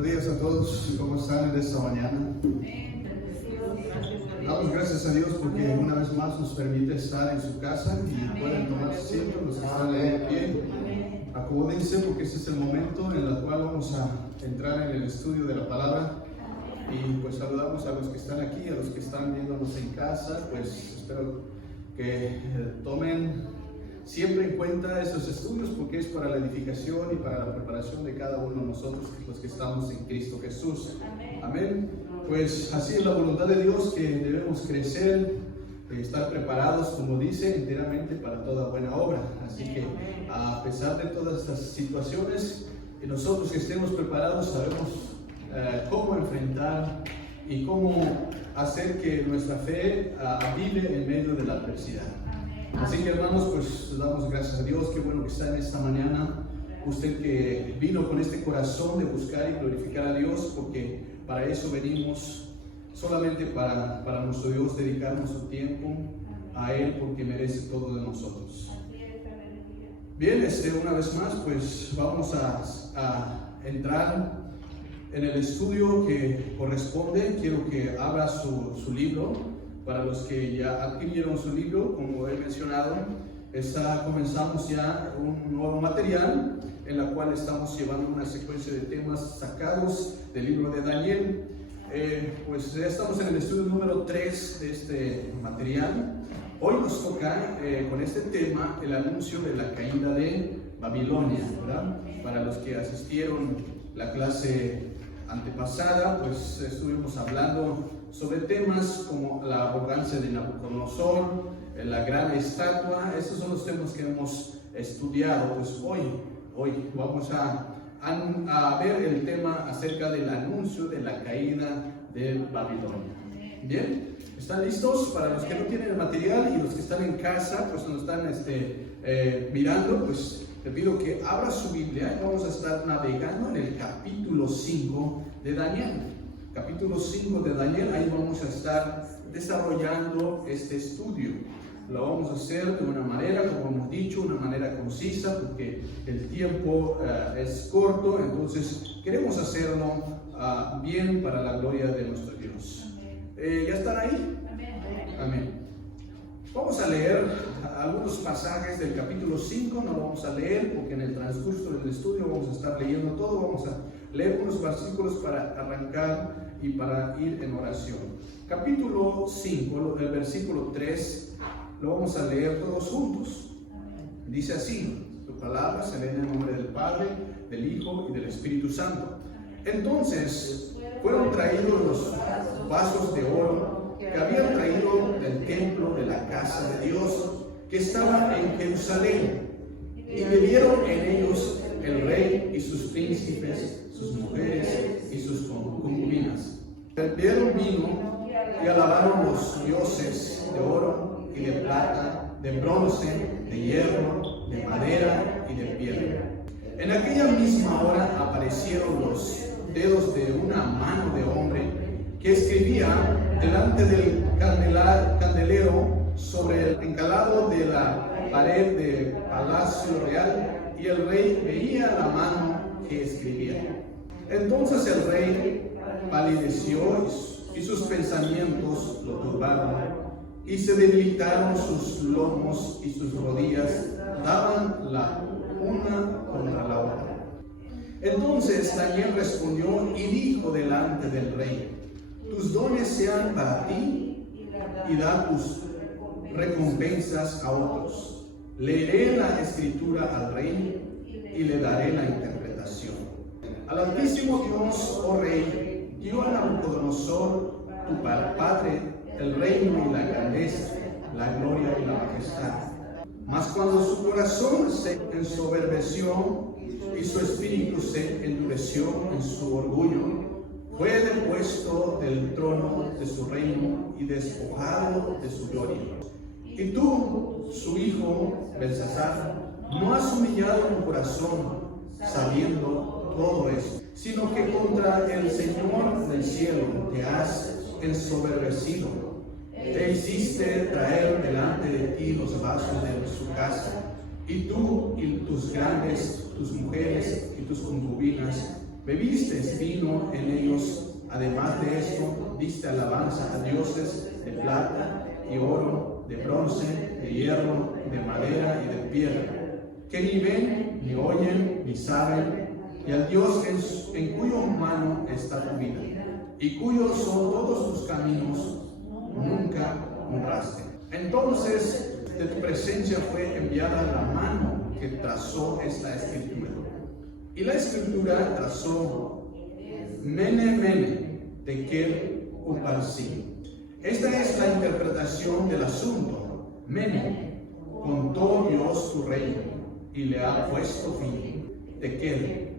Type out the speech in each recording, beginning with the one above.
Buenos días a todos, ¿cómo están en esta mañana? Damos gracias a Dios porque una vez más nos permite estar en su casa y pueden tomar asiento los que están ahí de pie. Acomódense porque este es el momento en el cual vamos a entrar en el estudio de la palabra. Y pues saludamos a los que están aquí, a los que están viéndonos en casa. Pues espero que tomen siempre en cuenta estos estudios porque es para la edificación y para la preparación de cada uno de nosotros, los que estamos en Cristo Jesús. Amén. Pues así es la voluntad de Dios, que debemos crecer, estar preparados, como dice, enteramente para toda buena obra. Así que a pesar de todas estas situaciones, nosotros que estemos preparados sabemos cómo enfrentar y cómo hacer que nuestra fe avive en medio de la adversidad. Así que hermanos, pues damos gracias a Dios. Qué bueno que está en esta mañana usted, que vino con este corazón de buscar y glorificar a Dios, porque para eso venimos, solamente para nuestro Dios, dedicar nuestro tiempo a Él, porque merece todo de nosotros. Bien, una vez más pues vamos a entrar en el estudio que corresponde. Quiero que abra su libro. Para los que ya adquirieron su libro, como he mencionado, comenzamos ya un nuevo material en la cual estamos llevando una secuencia de temas sacados del libro de Daniel. Pues ya estamos en el estudio número 3 de este material. Hoy nos toca con este tema el anuncio de la caída de Babilonia, ¿verdad? Para los que asistieron la clase antepasada, pues estuvimos hablando sobre temas como la arrogancia de Nabucodonosor, la gran estatua. Estos son los temas que hemos estudiado. Pues hoy vamos a ver el tema acerca del anuncio de la caída de Babilonia. Bien, ¿están listos? Para los que no tienen el material y los que están en casa, pues nos están mirando, pues te pido que abra su Biblia y vamos a estar navegando en el capítulo 5 de Daniel. Capítulo 5 de Daniel, ahí vamos a estar desarrollando este estudio. Lo vamos a hacer de una manera, como hemos dicho, una manera concisa, porque el tiempo es corto, entonces queremos hacerlo bien para la gloria de nuestro Dios. ¿Ya están ahí? Amén. Vamos a leer algunos pasajes del capítulo 5, no lo vamos a leer porque en el transcurso del estudio vamos a estar leyendo todo. Vamos a leer unos versículos para arrancar y para ir en oración. Capítulo 5, el versículo 3, lo vamos a leer todos juntos. Dice así: tu palabra se lee en el nombre del Padre, del Hijo y del Espíritu Santo. Entonces fueron traídos los vasos de oro que habían traído del templo de la casa de Dios, que estaba en Jerusalén, y bebieron en ellos el rey y sus príncipes, sus mujeres y sus concubinas. Bebieron vino y alabaron los dioses de oro y de plata, de bronce, de hierro, de madera y de piedra. En aquella misma hora aparecieron los dedos de una mano de hombre que escribía delante del candelero sobre el encalado de la pared del palacio real, y el rey veía la mano que escribía. Entonces el rey palideció y sus pensamientos lo turbaron, y se debilitaron sus lomos y sus rodillas daban la una contra la otra. Entonces Daniel respondió y dijo delante del rey: tus dones sean para ti y da tus recompensas a otros. Leeré la escritura al rey y le daré la interpretación. Al Altísimo Dios, oh rey, dio a Nabucodonosor, tu padre, el reino y la grandeza, la gloria y la majestad. Mas cuando su corazón se ensoberbeció y su espíritu se endureció en su orgullo, fue depuesto del trono de su reino y despojado de su gloria. Y tú, su hijo Belsasar, no has humillado tu corazón sabiendo todo eso, sino que contra el Señor del cielo te has ensoberbecido. Te hiciste traer delante de ti los vasos de su casa, y tú y tus grandes, tus mujeres y tus concubinas, Bebiste vino en ellos. Además de esto, diste alabanza a dioses de plata y oro, de bronce, de hierro, de madera y de piedra, que ni ven, ni oyen, ni saben, y al Dios en cuya mano está tu vida, y cuyos son todos tus caminos, nunca honraste. Entonces de tu presencia fue enviada la mano que trazó esta escritura. Y la escritura trazó Mene, Mene, Tekel, Upharsin. Esta es la interpretación del asunto. Mene, contó Dios tu reino y le ha puesto fin. Tekel,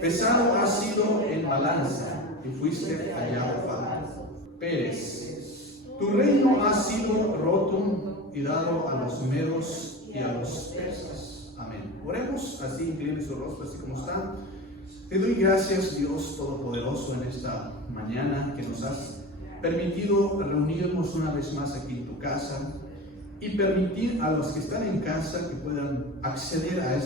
pesado has sido en balanza y fuiste hallado falto. Pérez, tu reino ha sido roto y dado a los medos y a los persas. Amén. Oremos así, incline su rostro así como está. Te doy gracias, Dios Todopoderoso, en esta mañana que nos has permitido reunirnos una vez más aquí en tu casa y permitir a los que están en casa que puedan acceder a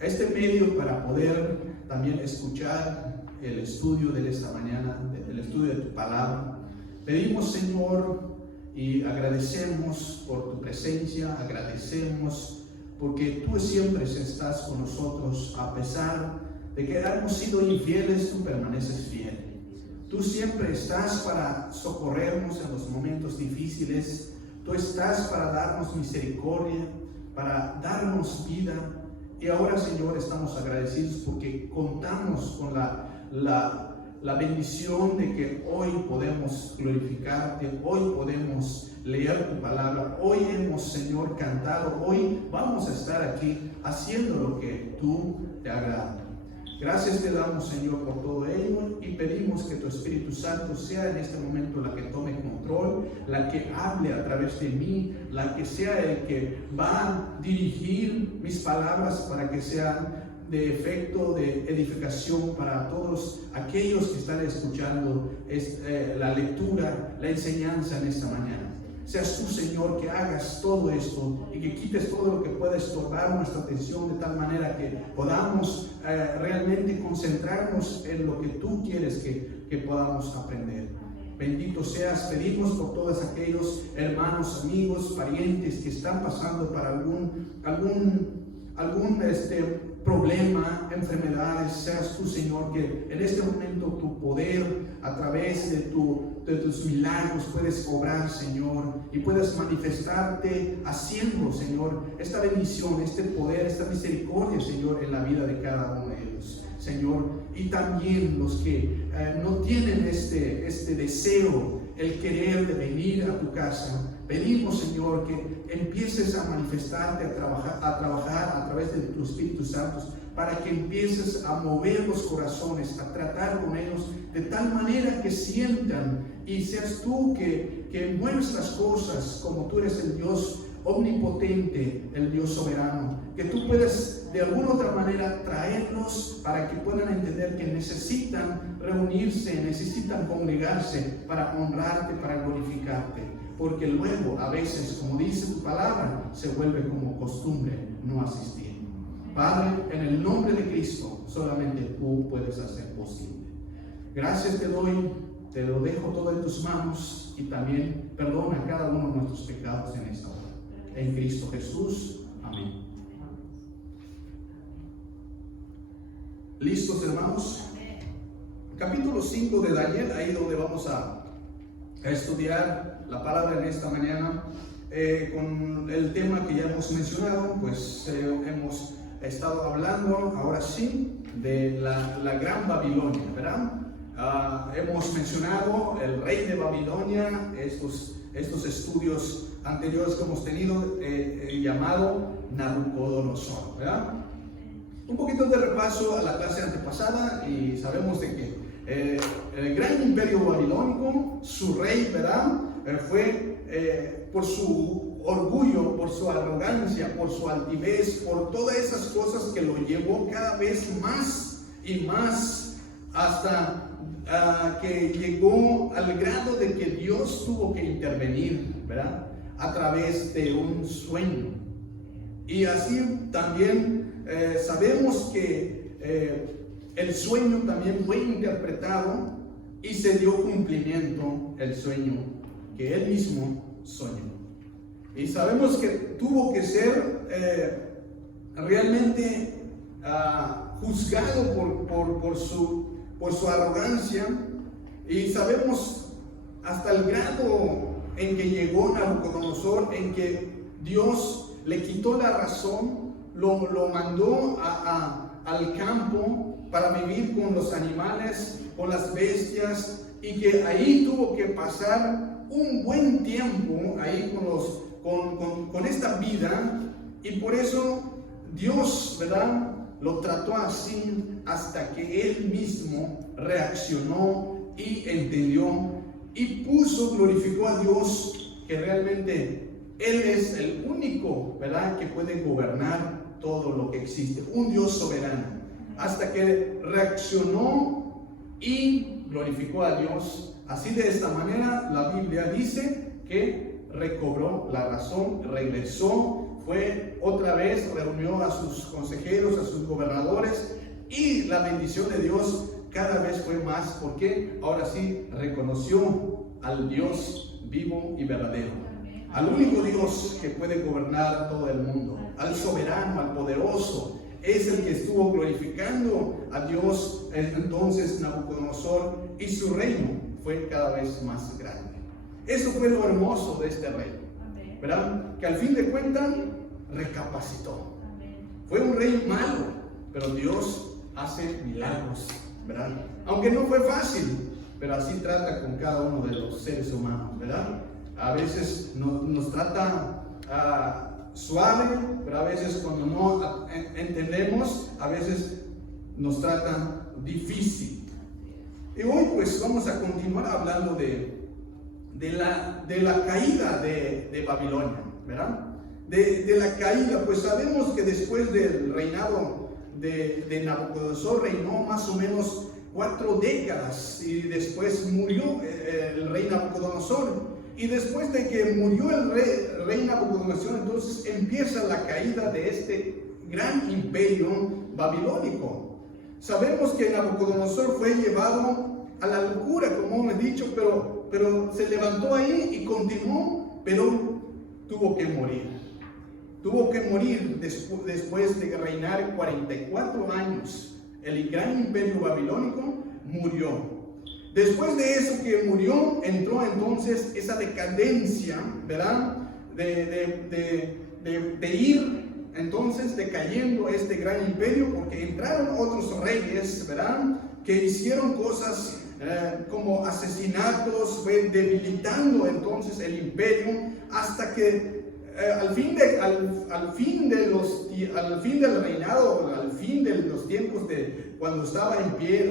este medio para poder también escuchar el estudio de esta mañana, el estudio de tu palabra. Pedimos, Señor, y agradecemos por tu presencia, agradecemos porque tú siempre estás con nosotros, a pesar de que hemos sido infieles, tú permaneces fiel. Tú siempre estás para socorrernos en los momentos difíciles, tú estás para darnos misericordia, para darnos vida. Y ahora, Señor, estamos agradecidos porque contamos con la bendición de que hoy podemos glorificarte, hoy podemos leer tu palabra, hoy hemos, Señor, cantado, hoy vamos a estar aquí haciendo lo que tú te agrada. Gracias te damos, Señor, por todo ello y pedimos que tu Espíritu Santo sea en este momento la que tome control, la que hable a través de mí, la que sea el que va a dirigir mis palabras para que sean de efecto, de edificación para todos aquellos que están escuchando la lectura, la enseñanza en esta mañana. Seas tú, Señor, que hagas todo esto y que quites todo lo que pueda estorbar nuestra atención de tal manera que podamos realmente concentrarnos en lo que tú quieres que podamos aprender. Bendito seas. Pedimos por todos aquellos hermanos, amigos, parientes que están pasando por algún problema, enfermedades. Seas tú, Señor, que en este momento tu poder a través de tus milagros puedes obrar, Señor, y puedes manifestarte haciendo, Señor, esta bendición, este poder, esta misericordia, Señor, en la vida de cada uno de ellos, Señor. Y también los que no tienen este deseo, el querer de venir a tu casa, pedimos, Señor, que empieces a manifestarte, a trabajar a través de tu Espíritu Santo, para que empieces a mover los corazones, a tratar con ellos de tal manera que sientan y seas tú que mueves las cosas como tú eres el Dios omnipotente, el Dios soberano, que tú puedes de alguna otra manera traerlos para que puedan entender que necesitan reunirse, necesitan congregarse para honrarte, para glorificarte, porque luego a veces, como dice tu palabra, se vuelve como costumbre no asistir. Padre, en el nombre de Cristo, solamente tú puedes hacer posible. Gracias te doy, te lo dejo todo en tus manos y también perdona cada uno de nuestros pecados en esta hora. En Cristo Jesús. Amén. ¿Listos, hermanos? Capítulo 5 de Daniel, ahí donde vamos a estudiar la palabra en esta mañana, con el tema que ya hemos mencionado. Pues hemos estado hablando ahora sí de la Gran Babilonia, ¿verdad? Hemos mencionado el rey de Babilonia, estos estudios anteriores que hemos tenido, llamado Nabucodonosor, ¿verdad? Un poquito de repaso a la clase antepasada, y sabemos de que el gran imperio babilónico, su rey, ¿verdad? Fue por su orgullo, por su arrogancia, por su altivez, por todas esas cosas que lo llevó cada vez más y más hasta que llegó al grado de que Dios tuvo que intervenir, ¿verdad? A través de un sueño. Y así también sabemos que el sueño también fue interpretado y se dio cumplimiento el sueño que él mismo soñó. Y sabemos que tuvo que ser realmente juzgado por su arrogancia, y sabemos hasta el grado en que llegó Nabucodonosor, en que Dios le quitó la razón, lo mandó al campo para vivir con los animales, con las bestias, y que ahí tuvo que pasar un buen tiempo ahí con esta vida, y por eso Dios, ¿verdad?, lo trató así hasta que él mismo reaccionó y entendió y glorificó a Dios, que realmente él es el único, ¿verdad?, que puede gobernar todo lo que existe, un Dios soberano. Hasta que reaccionó y glorificó a Dios. Así, de esta manera, la Biblia dice que recobró la razón, regresó, fue otra vez, reunió a sus consejeros, a sus gobernadores, y la bendición de Dios cada vez fue más, porque ahora sí reconoció al Dios vivo y verdadero, al único Dios que puede gobernar todo el mundo, al soberano, al poderoso. Es el que estuvo glorificando a Dios. Entonces Nabucodonosor, y su reino fue cada vez más grande. Eso fue lo hermoso de este rey, ¿verdad? Que al fin de cuentas recapacitó. Fue un rey malo, pero Dios hace milagros, ¿verdad? Aunque no fue fácil, pero así trata con cada uno de los seres humanos, ¿verdad? A veces nos trata suave, pero a veces cuando no entendemos, a veces nos trata difícil. Y hoy pues vamos a continuar hablando de la caída de Babilonia, ¿verdad? De la caída, pues sabemos que después del reinado de Nabucodonosor reinó más o menos 4 décadas, y después murió el rey Nabucodonosor. Y después de que murió el rey Nabucodonosor, entonces empieza la caída de este gran imperio babilónico. Sabemos que Nabucodonosor fue llevado a la locura, como hemos dicho, pero se levantó ahí y continuó, pero tuvo que morir. Tuvo que morir después de reinar 44 años. El gran imperio babilónico murió. Después de eso que murió, entró entonces esa decadencia, ¿verdad? De ir entonces decayendo este gran imperio, porque entraron otros reyes, ¿verdad?, que hicieron cosas como asesinatos, fue debilitando entonces el imperio, hasta que al fin del reinado, al fin de los tiempos de cuando estaba en pie el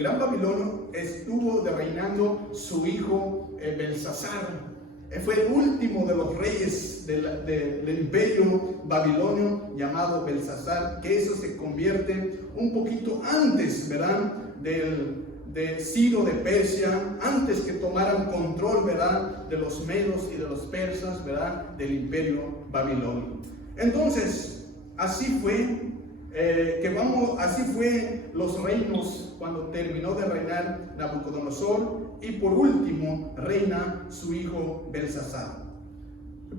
gran Babilonio, estuvo reinando su hijo Belsasar. Fue el último de los reyes del imperio babilonio, llamado Belsasar, que eso se convierte un poquito antes, ¿verdad?, de Ciro de Persia, antes que tomaran control, ¿verdad?, de los medos y de los persas, ¿verdad?, del imperio babilonio. Entonces, así fue los reinos cuando terminó de reinar Nabucodonosor, y por último reina su hijo Belsasar.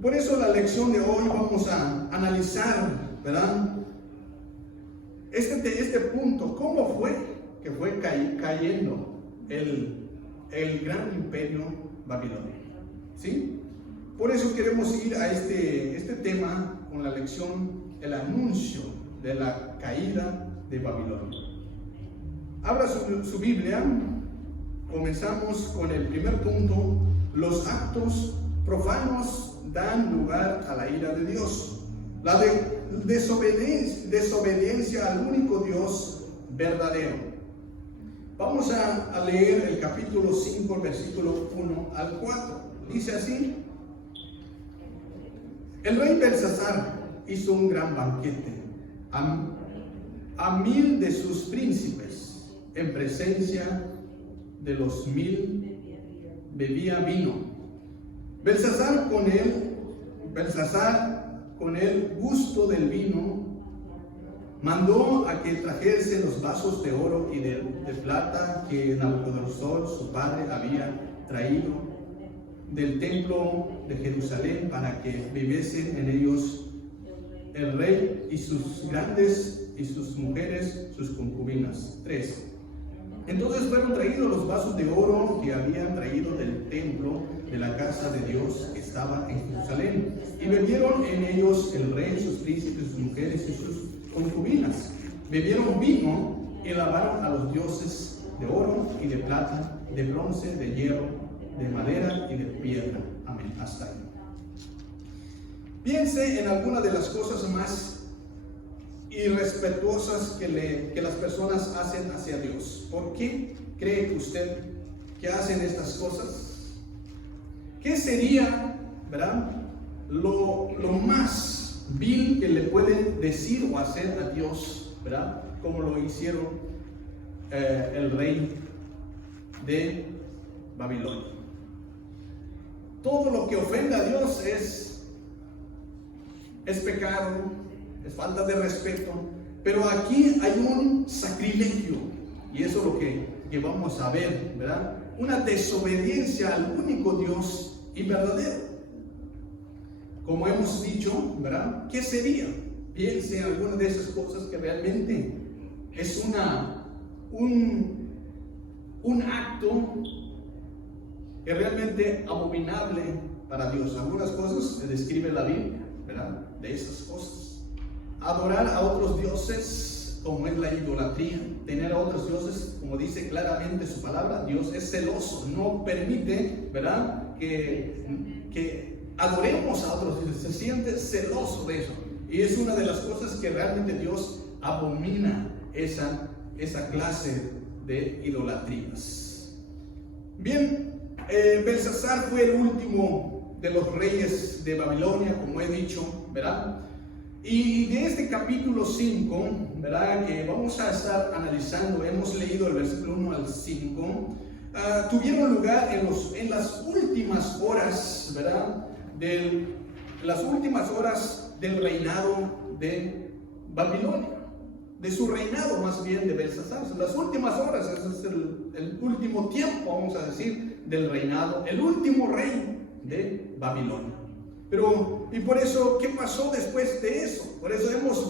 Por eso la lección de hoy vamos a analizar, ¿verdad?, este punto, cómo fue que fue cayendo el gran imperio babilonio, ¿sí? Por eso queremos ir a este tema con la lección, el anuncio de la caída de Babilonia. Abra su Biblia. Comenzamos con el primer punto: los actos profanos dan lugar a la ira de Dios. La desobediencia al único Dios verdadero. Vamos a leer el capítulo 5, versículo 1 al 4. Dice así: el rey Belsasar hizo un gran banquete a 1000 de sus príncipes. En presencia de los 1000 bebía vino. Belsasar con el gusto del vino mandó a que trajese los vasos de oro y de plata que Nabucodonosor, su padre, había traído del templo de Jerusalén para que bebiesen en ellos el rey y sus grandes y sus mujeres, sus concubinas. 3. Entonces fueron traídos los vasos de oro que habían traído del templo de la casa de Dios que estaba en Jerusalén, y bebieron en ellos el rey, sus príncipes, sus mujeres y sus concubinas. Bebieron vino y lavaron a los dioses de oro y de plata, de bronce, de hierro, de madera y de piedra. Amén. Hasta ahí. Piense en alguna de las cosas más irrespetuosas que las personas hacen hacia Dios. ¿Por qué cree usted que hacen estas cosas? ¿Qué sería, verdad, lo más vil que le pueden decir o hacer a Dios, verdad, como lo hicieron el rey de Babilonia? Todo lo que ofenda a Dios es pecado, es falta de respeto, pero aquí hay un sacrilegio, y eso es lo que vamos a ver, ¿verdad? Una desobediencia al único Dios y verdadero. Como hemos dicho, ¿verdad? ¿Qué sería? Piense en alguna de esas cosas que realmente es un acto que realmente abominable para Dios. Algunas cosas se describe en la Biblia, ¿verdad? De esas cosas. Adorar a otros dioses, como es la idolatría. Tener a otros dioses, como dice claramente su palabra, Dios es celoso, no permite, ¿verdad?, que adoremos a otros dioses, se siente celoso de eso. Y es una de las cosas que realmente Dios abomina, esa clase de idolatrías. Bien, Belsasar fue el último de los reyes de Babilonia, como he dicho, ¿verdad? Y de este capítulo 5, ¿verdad?, que vamos a estar analizando, hemos leído el versículo 1 al 5, tuvieron lugar en las últimas horas, ¿verdad?, las últimas horas del reinado de Babilonia, de su reinado más bien de Belsasar. Las últimas horas, ese es el último tiempo, vamos a decir, del reinado, el último rey de Babilonia. Pero, y por eso, ¿qué pasó después de eso? Por eso hemos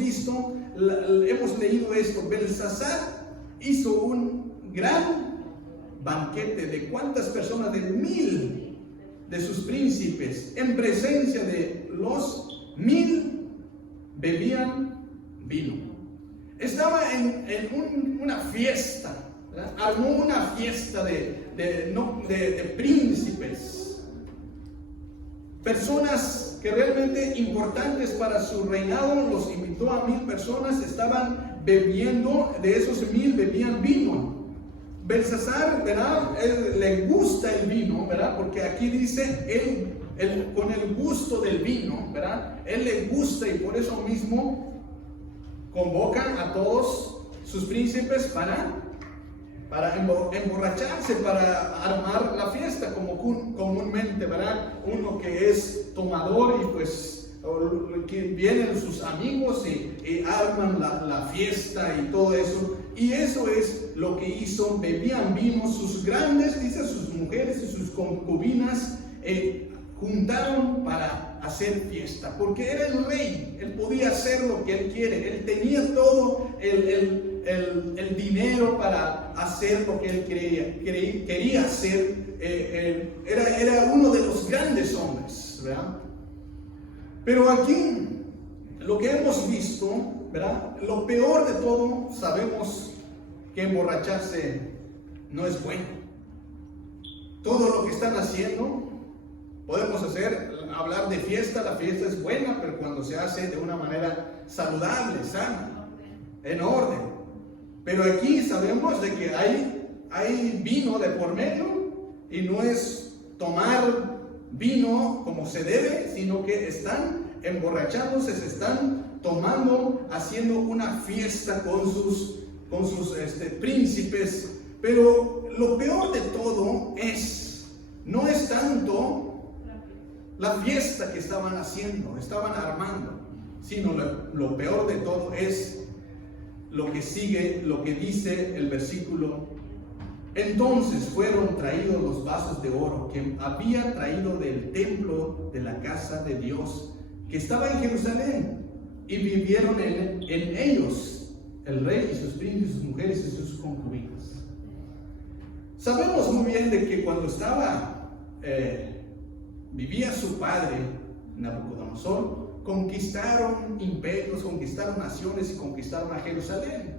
leído esto. Belsasar hizo un gran banquete. ¿De cuántas personas? De 1000 de sus príncipes. En presencia de los 1000 bebían vino. Estaba en una fiesta, ¿verdad? Armó una fiesta de príncipes. Personas que realmente importantes para su reinado, los invitó a 1000 personas, estaban bebiendo, de esos 1000 bebían vino. Belsasar, ¿verdad?, él le gusta el vino, ¿verdad?, porque aquí dice, él con el gusto del vino, ¿verdad?, él le gusta, y por eso mismo convoca a todos sus príncipes para emborracharse, para armar la fiesta, como comúnmente, ¿verdad? Uno que es tomador y pues que vienen sus amigos y arman la fiesta y todo eso. Y eso es lo que hizo. Bebían vino, sus grandes, dice, sus mujeres y sus concubinas juntaron para hacer fiesta, porque era el rey, él podía hacer lo que él quiere, él tenía todo el dinero para hacer lo que él quería hacer. Era uno de los grandes hombres, ¿verdad? Pero aquí lo que hemos visto, ¿verdad?, lo peor de todo, sabemos que emborracharse no es bueno. Todo lo que están haciendo, podemos hablar de fiesta, la fiesta es buena, pero cuando se hace de una manera saludable, sana, en orden. Pero aquí sabemos de que hay vino de por medio, y no es tomar vino como se debe, sino que están emborrachándose, se están tomando, haciendo una fiesta con sus príncipes. Pero lo peor de todo no es tanto la fiesta que estaban haciendo, estaban armando, sino lo peor de todo es lo que sigue, lo que dice el versículo. Entonces fueron traídos los vasos de oro que había traído del templo de la casa de Dios, que estaba en Jerusalén, y vivieron en ellos el rey y sus príncipes, sus mujeres y sus concubinas. Sabemos muy bien de que cuando vivía su padre Nabucodonosor, conquistaron imperios, conquistaron naciones y conquistaron a Jerusalén.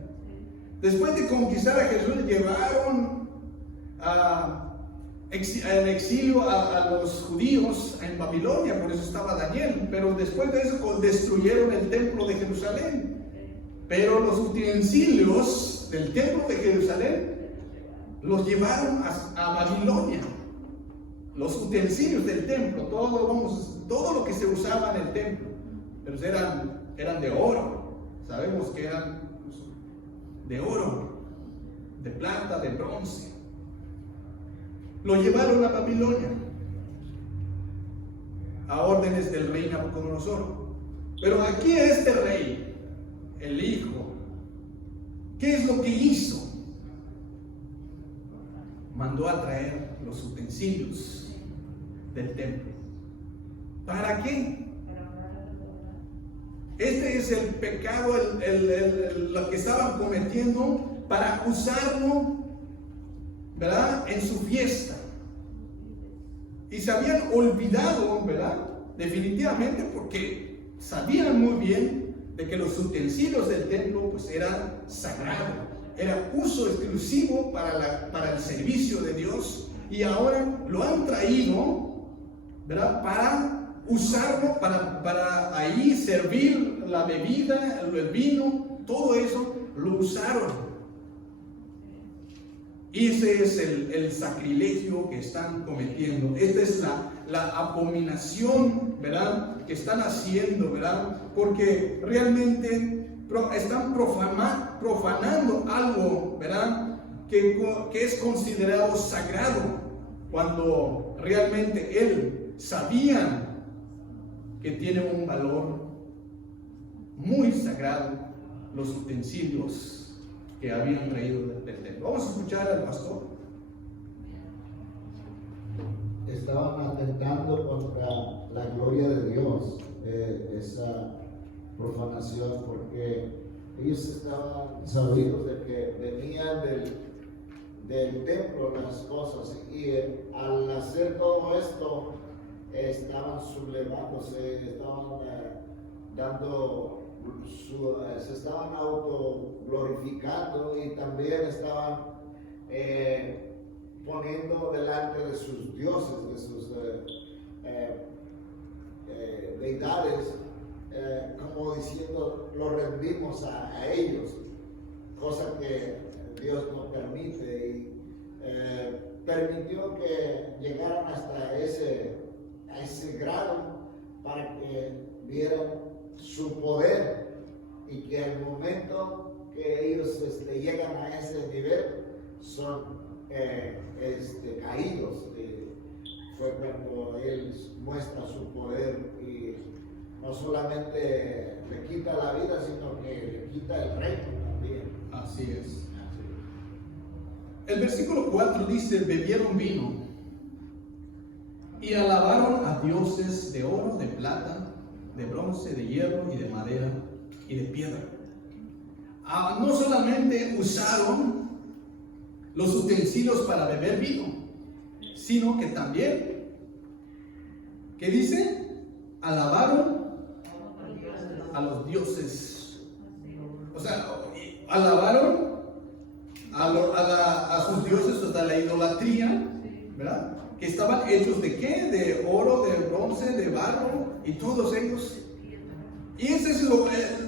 Después de conquistar a Jerusalén, llevaron en exilio a los judíos en Babilonia, por eso estaba Daniel. Pero después de eso destruyeron el templo de Jerusalén. Pero los utensilios del templo de Jerusalén los llevaron a Babilonia. Los utensilios del templo, todo lo que se usaba en el templo, pero eran de oro. Sabemos que eran de oro, de plata, de bronce. Lo llevaron a Babilonia a órdenes del rey Nabucodonosor. Pero aquí este rey, el hijo, ¿qué es lo que hizo? Mandó a traer los utensilios del templo. ¿Para qué? Este es el pecado, lo que estaban cometiendo, para usarlo, ¿verdad?, en su fiesta. Y se habían olvidado, ¿verdad?, definitivamente, porque sabían muy bien de que los utensilios del templo pues eran sagrados, era uso exclusivo para el servicio de Dios, y ahora lo han traído, ¿verdad?, para usarlo, para ahí servir la bebida, el vino, todo eso lo usaron. Y ese es el sacrilegio que están cometiendo. Esta es la abominación, ¿verdad?, que están haciendo, ¿verdad? Porque realmente están profanando algo, ¿verdad?, que es considerado sagrado, cuando realmente sabían que tiene un valor muy sagrado los utensilios que habían traído del templo. Vamos a escuchar al pastor. Estaban atentando contra la gloria de Dios, esa profanación, porque ellos estaban sabidos de que venían del templo las cosas, y al hacer todo esto estaban sublevándose, estaban se estaban autoglorificando, y también estaban poniendo delante de sus dioses, de sus deidades, como diciendo, lo rendimos a ellos, cosa que Dios no permite, y permitió que llegaran hasta ese grado para que vieran su poder, y que al momento que ellos llegan a ese nivel son caídos. Fue cuando Él muestra su poder, y no solamente le quita la vida, sino que le quita el reino también. Así es. El versículo 4 dice: bebieron vino y alabaron a dioses de oro, de plata, de bronce, de hierro y de madera y de piedra. No solamente usaron los utensilios para beber vino, sino que también, ¿qué dice? Alabaron a los dioses. O sea, alabaron a sus dioses, o sea, la idolatría, ¿verdad?, que estaban hechos de ¿qué? De oro, de bronce, de barro, y todos ellos. Y ese es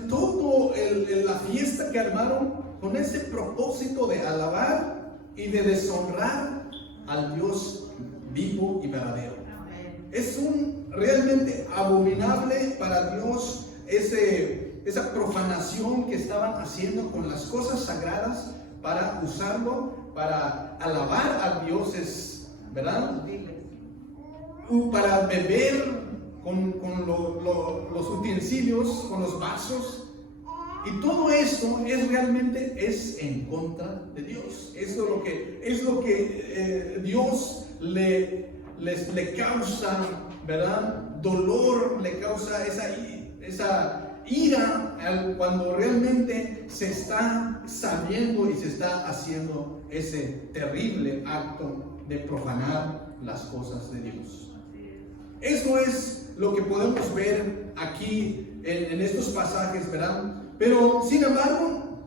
todo la fiesta que armaron, con ese propósito de alabar y de deshonrar al Dios vivo y verdadero. Es realmente abominable para Dios esa profanación que estaban haciendo con las cosas sagradas, para usarlo, para alabar a dioses, ¿verdad?, para beber con los utensilios, con los vasos, Y todo esto realmente es en contra de Dios. Esto es lo que Dios le causa, ¿verdad? Dolor, le causa esa ira cuando realmente se está sabiendo y se está haciendo ese terrible acto de profanar las cosas de Dios. Eso es lo que podemos ver aquí en estos pasajes, ¿verdad? Pero sin embargo,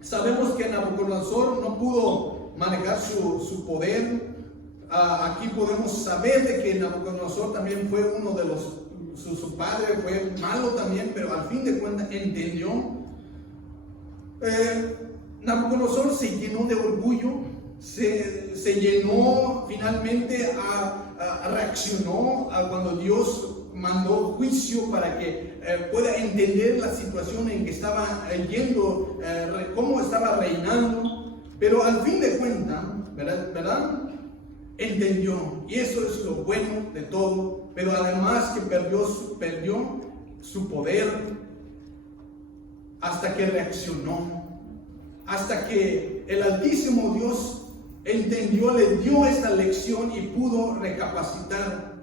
sabemos que Nabucodonosor no pudo manejar su poder. Aquí podemos saber de que Nabucodonosor también fue uno de su padre fue malo también, pero al fin de cuentas entendió. Nabucodonosor se llenó de orgullo, se llenó finalmente, reaccionó cuando Dios mandó juicio para que pueda entender la situación en que estaba yendo, cómo estaba reinando, pero al fin de cuentas, ¿verdad? Entendió, y eso es lo bueno de todo, pero además que perdió su poder hasta que reaccionó, hasta que el Altísimo Dios entendió, le dio esta lección y pudo recapacitar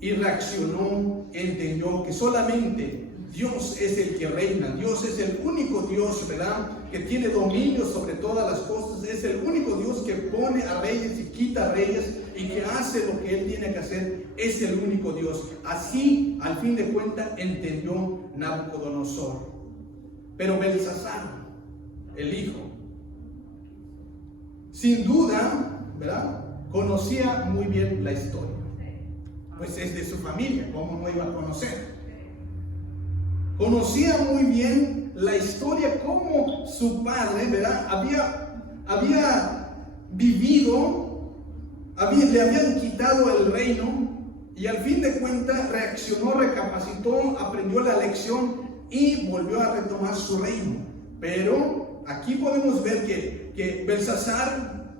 y reaccionó, entendió que solamente Dios es el que reina, Dios es el único Dios, ¿verdad? Que tiene dominio sobre todas las cosas, es el único Dios que pone a reyes y quita a reyes y que hace lo que Él tiene que hacer, es el único Dios. Así, al fin de cuentas, entendió Nabucodonosor. Pero Belsasar, el hijo, sin duda, ¿verdad? Conocía muy bien la historia. Pues es de su familia, ¿cómo no iba a conocer? Conocía muy bien la historia, cómo su padre, ¿verdad? Había vivido, le habían quitado el reino y al fin de cuentas reaccionó, recapacitó, aprendió la lección y volvió a retomar su reino. Pero aquí podemos ver que Belsasar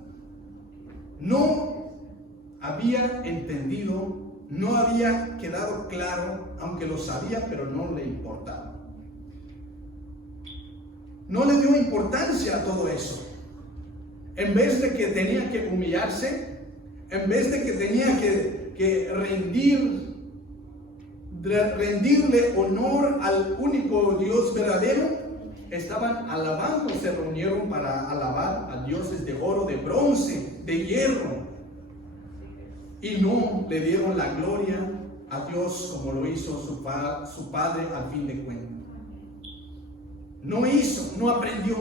no había entendido, no había quedado claro, aunque lo sabía, pero no le importaba. No le dio importancia a todo eso. En vez de que tenía que humillarse, en vez de que tenía que rendirle honor al único Dios verdadero, estaban alabando, se reunieron para alabar a dioses de oro, de bronce, de hierro. Y no le dieron la gloria a Dios como lo hizo su padre al fin de cuentas. No aprendió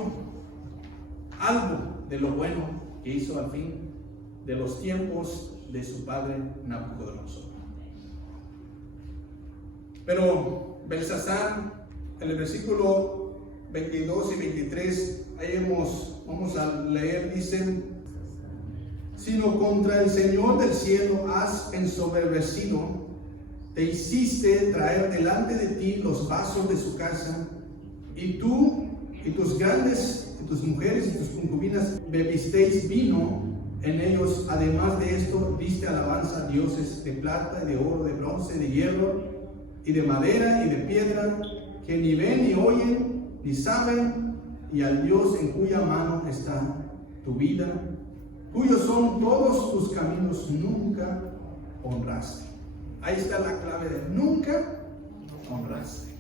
algo de lo bueno que hizo al fin de los tiempos de su padre Nabucodonosor. Pero Belsasar, en el versículo 22 y 23, ahí vamos a leer, dicen: sino contra el Señor del cielo has ensoberbecido, te hiciste traer delante de ti los vasos de su casa, y tú y tus grandes, y tus mujeres y tus concubinas bebisteis vino en ellos. Además de esto, diste alabanza a dioses de plata, de oro, de bronce, de hierro, y de madera y de piedra, que ni ven ni oyen, ni saben, y al Dios en cuya mano está tu vida, cuyos son todos tus caminos, nunca honraste. Ahí está la clave de nunca honraste.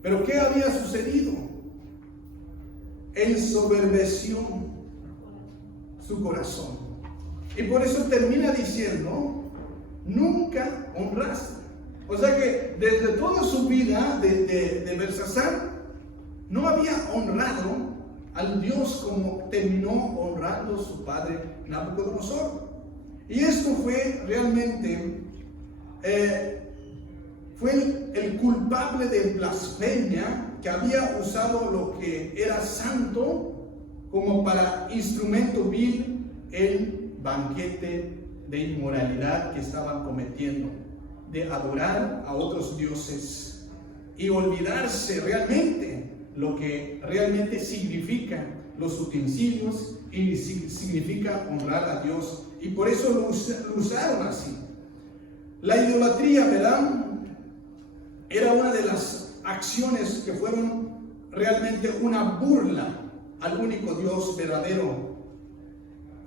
Pero ¿qué había sucedido? Ensoberbeció su corazón. Y por eso termina diciendo, nunca honraste. O sea que desde toda su vida de Belsasar, no había honrado al Dios como terminó honrando su padre Nabucodonosor. Y esto fue realmente fue el culpable de blasfemia, que había usado lo que era santo como para instrumento vil, el banquete de inmoralidad que estaban cometiendo, de adorar a otros dioses y olvidarse realmente lo que realmente significa los utensilios y significa honrar a Dios. Y por eso lo usaron así. La idolatría, ¿verdad?, era una de las acciones que fueron realmente una burla al único Dios verdadero.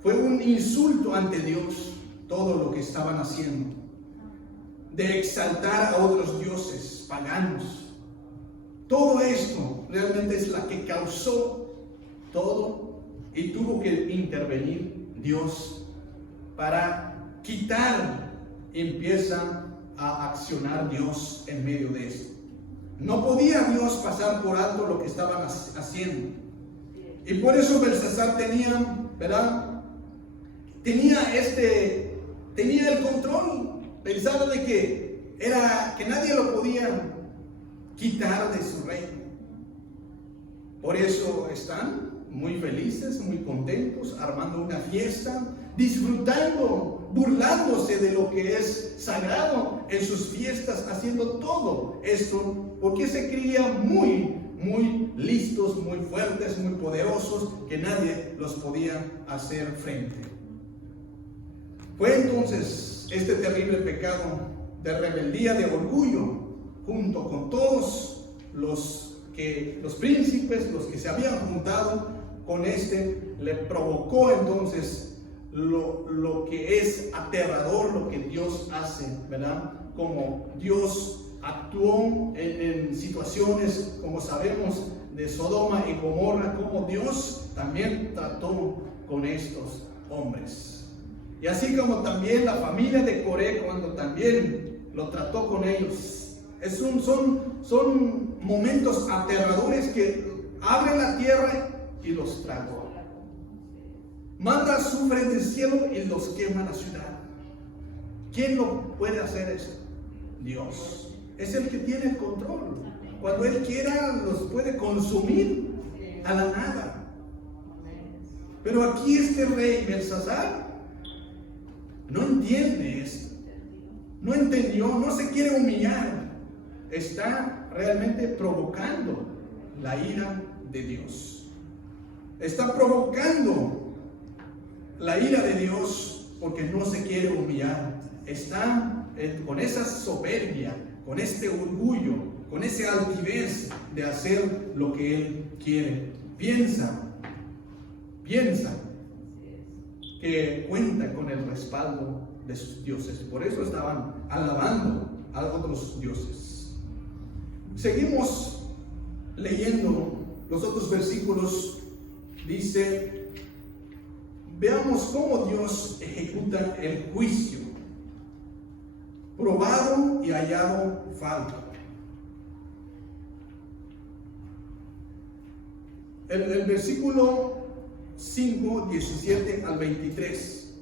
Fue un insulto ante Dios todo lo que estaban haciendo, de exaltar a otros dioses paganos. Todo esto realmente es la que causó todo, y tuvo que intervenir Dios para quitar. Empieza a accionar Dios en medio de esto. No podía Dios pasar por alto lo que estaban haciendo. Y por eso Belsasar tenía, ¿verdad? Tenía el control. Pensaba de que nadie lo podía quitar de su reino. Por eso están muy felices, muy contentos, armando una fiesta, disfrutando, burlándose de lo que es sagrado en sus fiestas, haciendo todo esto porque se creían muy listos, muy fuertes, muy poderosos, que nadie los podía hacer frente. Fue entonces este terrible pecado de rebeldía, de orgullo, junto con todos los príncipes, los que se habían juntado con le provocó entonces lo que es aterrador, lo que Dios hace, ¿verdad? Como Dios actuó en situaciones, como sabemos, de Sodoma y Gomorra, como Dios también trató con estos hombres. Y así como también la familia de Coré, cuando también lo trató con ellos. Son momentos aterradores que abren la tierra y los tragó. Manda azufre del cielo y los quema la ciudad. ¿Quién lo puede hacer esto? Dios. Es el que tiene el control. Cuando Él quiera, los puede consumir a la nada. Pero aquí este rey Belsasar no entiende esto. No entendió, no se quiere humillar. Está realmente provocando la ira de Dios. Está provocando la ira de Dios porque no se quiere humillar. Está con esa soberbia, con este orgullo, con ese altivez de hacer lo que Él quiere. Piensa que cuenta con el respaldo de sus dioses. Por eso estaban alabando a otros dioses. Seguimos leyendo los otros versículos. Dice, veamos cómo Dios ejecuta el juicio. Probado y hallado falta. El versículo 5, 17 al 23.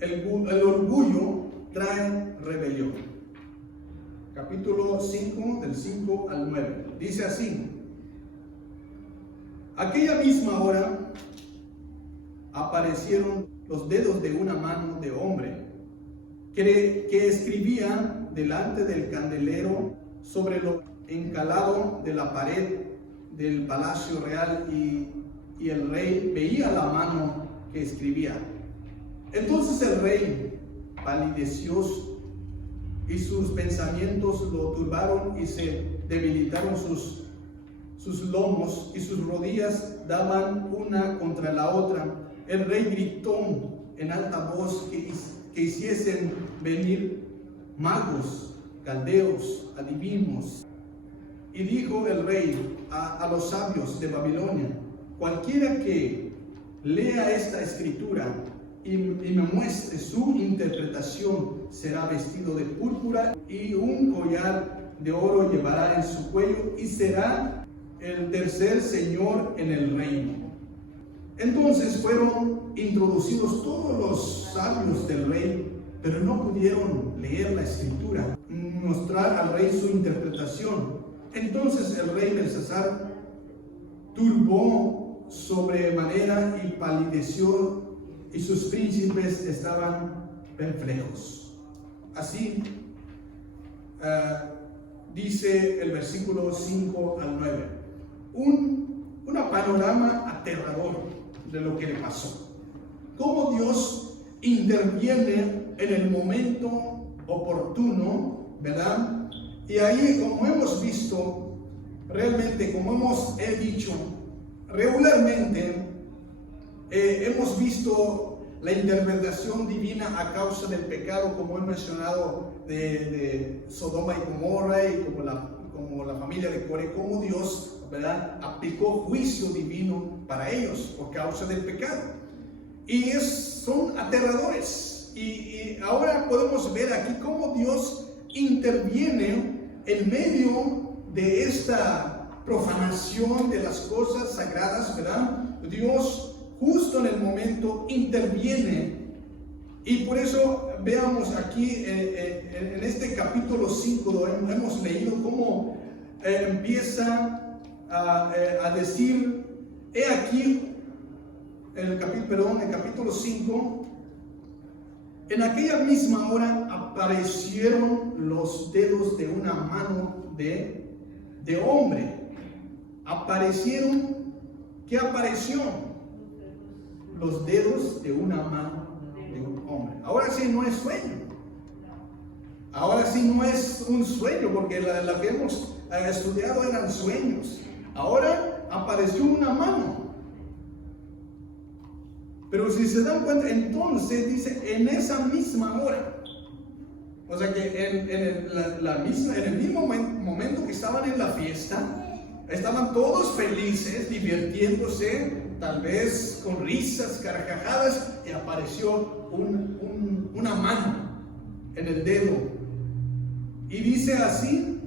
El orgullo trae rebelión. Capítulo 5, del 5 al 9. Dice así: aquella misma hora aparecieron los dedos de una mano de hombre que escribía delante del candelero sobre lo encalado de la pared del palacio real, y el rey veía la mano que escribía. Entonces el rey palideció y sus pensamientos lo turbaron y se debilitaron sus lomos y sus rodillas daban una contra la otra. El rey gritó en alta voz que hiciesen venir magos, caldeos, adivinos. Y dijo el rey a los sabios de Babilonia: cualquiera que lea esta escritura y me muestre su interpretación será vestido de púrpura y un collar de oro llevará en su cuello y será el tercer señor en el reino. Entonces fueron introducidos todos los sabios del rey, pero no pudieron leer la escritura, mostrar al rey su interpretación. Entonces el rey Belsasar turbó sobremanera y palideció, y sus príncipes estaban perplejos. Así dice el versículo 5 al 9. Un panorama aterrador de lo que le pasó. Cómo Dios interviene en el momento oportuno, ¿verdad? Y ahí, como hemos visto, realmente, como he dicho, regularmente hemos visto la interpretación divina a causa del pecado, como he mencionado, de Sodoma y Gomorra, y como la familia de Coré, como Dios, ¿verdad?, aplicó juicio divino para ellos por causa del pecado. Y son aterradores. Y ahora podemos ver aquí cómo Dios interviene en medio de esta profanación de las cosas sagradas, ¿verdad? Dios justo en el momento interviene. Y por eso veamos aquí en este capítulo 5, hemos leído cómo empieza a decir, he aquí, en el capítulo 5, en aquella misma hora aparecieron los dedos de una mano de hombre. Aparecieron, ¿qué apareció? Los dedos de una mano de un hombre. Ahora sí no es sueño. Ahora sí no es un sueño, porque la que hemos estudiado eran sueños. Ahora apareció una mano. Pero si se dan cuenta, entonces dice en esa misma hora. O sea que en el mismo momento que estaban en la fiesta, estaban todos felices, divirtiéndose, tal vez con risas, carcajadas, y apareció una mano en el dedo. Y dice así,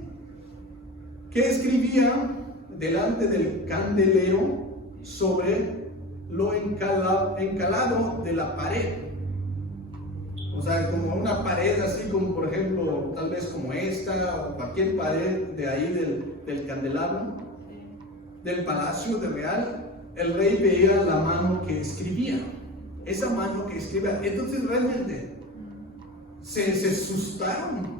que escribía delante del candelero sobre lo encalado de la pared. O sea, como una pared así como, por ejemplo, tal vez como esta, o cualquier pared de ahí del candelabro, del palacio de real, el rey veía la mano que escribía. Esa mano que escribía. Entonces realmente se asustaron,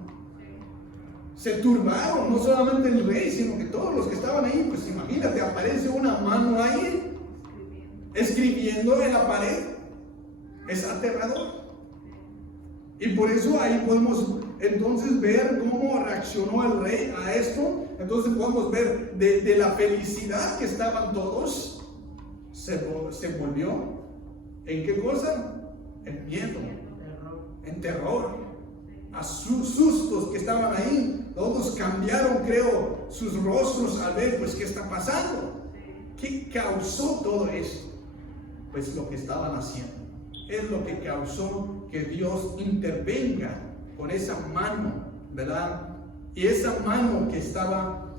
se turbaron, no solamente el rey, sino que todos los que estaban ahí. Pues imagínate, aparece una mano ahí escribiendo en la pared. Es aterrador. Y por eso ahí podemos entonces ver cómo reaccionó el rey a esto. Entonces podemos ver de la felicidad que estaban todos, se volvió ¿en qué cosa? En miedo, en terror, a sus sustos que estaban ahí. Todos cambiaron, creo, sus rostros al ver, pues, ¿qué está pasando? ¿Qué causó todo esto? Pues lo que estaban haciendo. Es lo que causó que Dios intervenga con esa mano, ¿verdad? Y esa mano que estaba,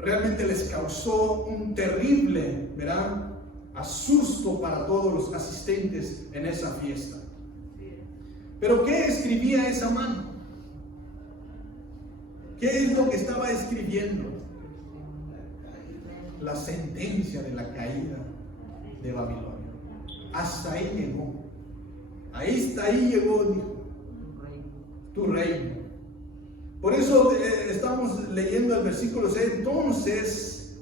realmente les causó un terrible, ¿verdad?, asusto para todos los asistentes en esa fiesta. Pero ¿qué escribía esa mano? ¿Qué es lo que estaba escribiendo? La sentencia de la caída de Babilonia. Hasta ahí llegó. Ahí llegó, dijo, tu reino. Por eso estamos leyendo el versículo 6. Entonces,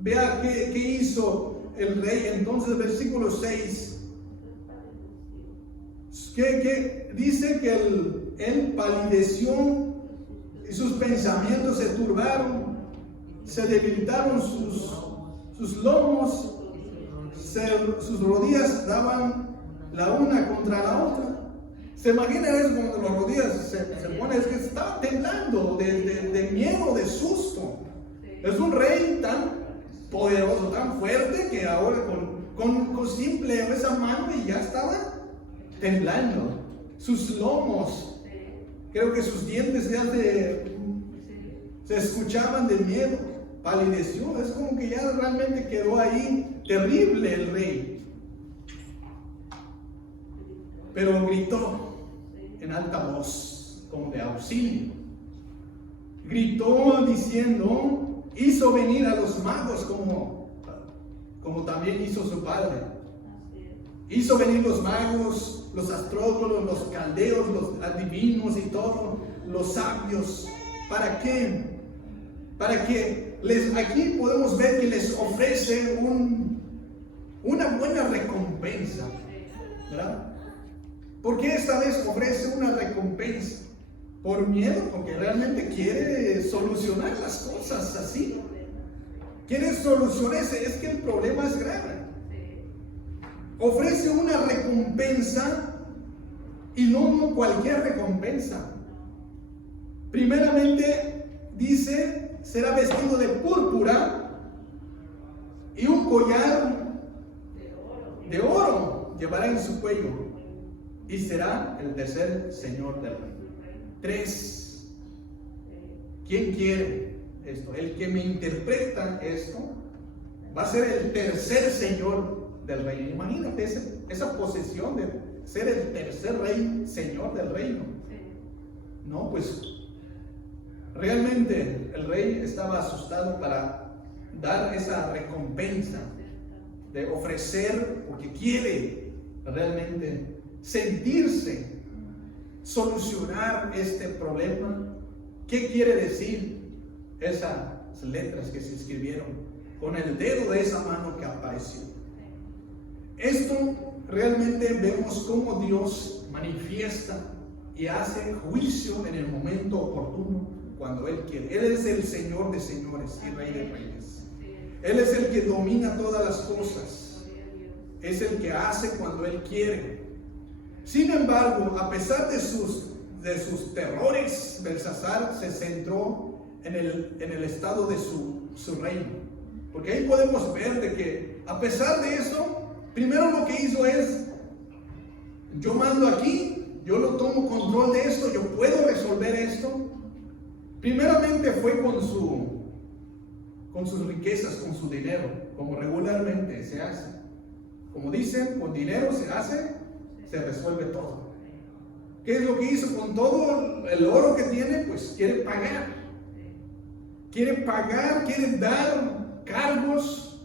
vea qué hizo el rey. Entonces, versículo 6. Que dice que él palideció y sus pensamientos se turbaron, se debilitaron sus lomos, sus rodillas daban la una contra la otra. ¿Se imaginan eso cuando las rodillas se ponen? Es que estaba temblando de miedo, de susto. Es un rey tan poderoso, tan fuerte, que ahora con simple esa mano y ya estaba temblando. Sus lomos, creo que sus dientes ya se escuchaban de miedo. Palideció, es como que ya realmente quedó ahí terrible el rey. Pero gritó en alta voz, como de auxilio. Gritó diciendo, hizo venir a los magos como también hizo su padre. Hizo venir los magos, los astrólogos, los caldeos, los adivinos y todos los sabios. ¿Para qué? Para que aquí podemos ver que les ofrece una buena recompensa, ¿verdad? ¿Por qué esta vez ofrece una recompensa? Por miedo, porque realmente quiere solucionar las cosas así. quiere soluciones, es que el problema es grave. Ofrece una recompensa y no cualquier recompensa. Primeramente dice, será vestido de púrpura y un collar de oro llevará en su cuello y será el tercer señor del reino. 3. ¿Quién quiere esto? El que me interpreta esto va a ser el tercer señor del reino. Imagínate esa posesión de ser el tercer rey, señor del reino. No, pues realmente el rey estaba asustado para dar esa recompensa de ofrecer, porque quiere realmente sentirse, solucionar este problema. ¿Qué quiere decir esas letras que se escribieron con el dedo de esa mano que apareció? Esto realmente vemos cómo Dios manifiesta y hace juicio en el momento oportuno cuando Él quiere. Él es el Señor de señores y Rey de reyes. Él es el que domina todas las cosas. Es el que hace cuando Él quiere. Sin embargo, a pesar de sus terrores, Belsasar se centró en el estado de su reino. Porque ahí podemos ver de que a pesar de eso, primero lo que hizo es, yo mando aquí, yo lo tomo control de esto, yo puedo resolver esto. Primeramente fue con sus riquezas, con su dinero, como regularmente se hace. Como dicen, con dinero se resuelve todo. ¿Qué es lo que hizo con todo el oro que tiene? Pues quiere pagar, quiere dar cargos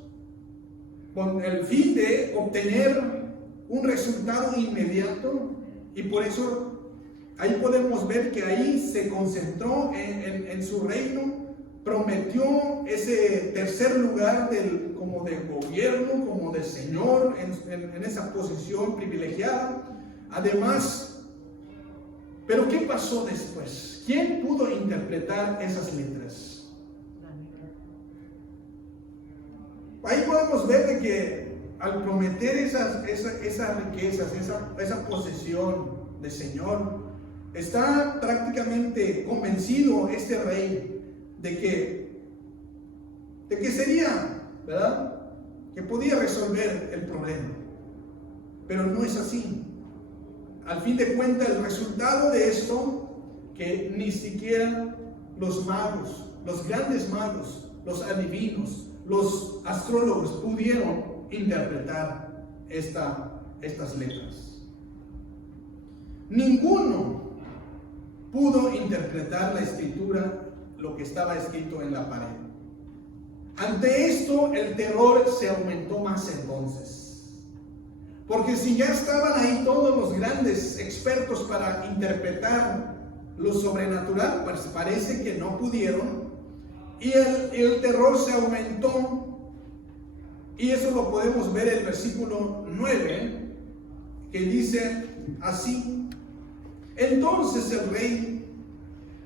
con el fin de obtener un resultado inmediato. Y por eso ahí podemos ver que ahí se concentró en su reino, prometió ese tercer lugar como de gobierno, como de señor, en esa posición privilegiada. Además, ¿pero qué pasó después? ¿Quién pudo interpretar esas letras? Ahí podemos ver de que al prometer esas riquezas, esa posesión de señor, está prácticamente convencido este rey de que sería, ¿verdad?, que podía resolver el problema. Pero no es así. Al fin de cuentas, el resultado de esto, que ni siquiera los magos, los grandes magos, los adivinos, los astrólogos pudieron interpretar estas letras. Ninguno pudo interpretar la escritura, lo que estaba escrito en la pared. Ante esto, el terror se aumentó más entonces. Porque si ya estaban ahí todos los grandes expertos para interpretar lo sobrenatural, pues parece que no pudieron. Y el terror se aumentó. Y eso lo podemos ver en el versículo 9, que dice así: entonces el rey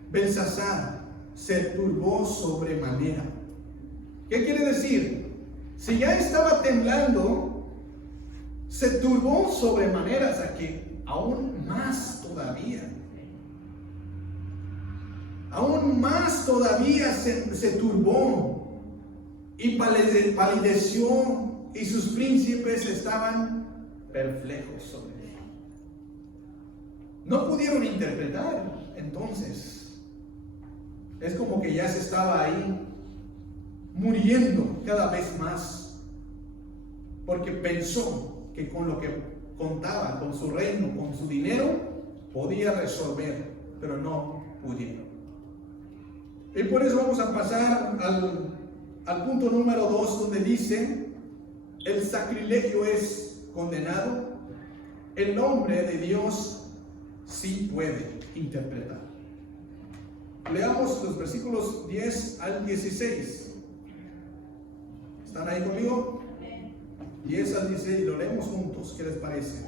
Belsasar se turbó sobremanera. ¿Qué quiere decir? Si ya estaba temblando, se turbó sobremanera, o sea que aún más todavía se turbó y palideció, y sus príncipes estaban perplejos sobre él. No pudieron interpretar. Entonces es como que ya se estaba ahí muriendo cada vez más, porque pensó que con lo que contaba, con su reino, con su dinero, podía resolver, pero no pudieron. Y por eso vamos a pasar al punto número 2, donde dice: el sacrilegio es condenado, el nombre de Dios sí puede interpretar. Leamos los versículos 10 al 16. ¿Están ahí conmigo? 10 al 16, lo leemos juntos, ¿qué les parece?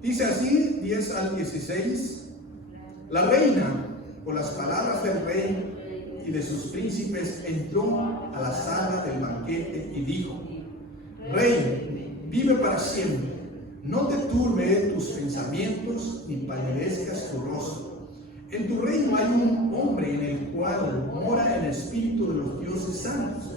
Dice así, 10 al 16: la reina, por las palabras del rey, y de sus príncipes, entró a la sala del banquete y dijo: Rey, vive para siempre. No te turbe tus pensamientos, ni palidezcas tu rostro. En tu reino hay un hombre en el cual mora el espíritu de los dioses santos.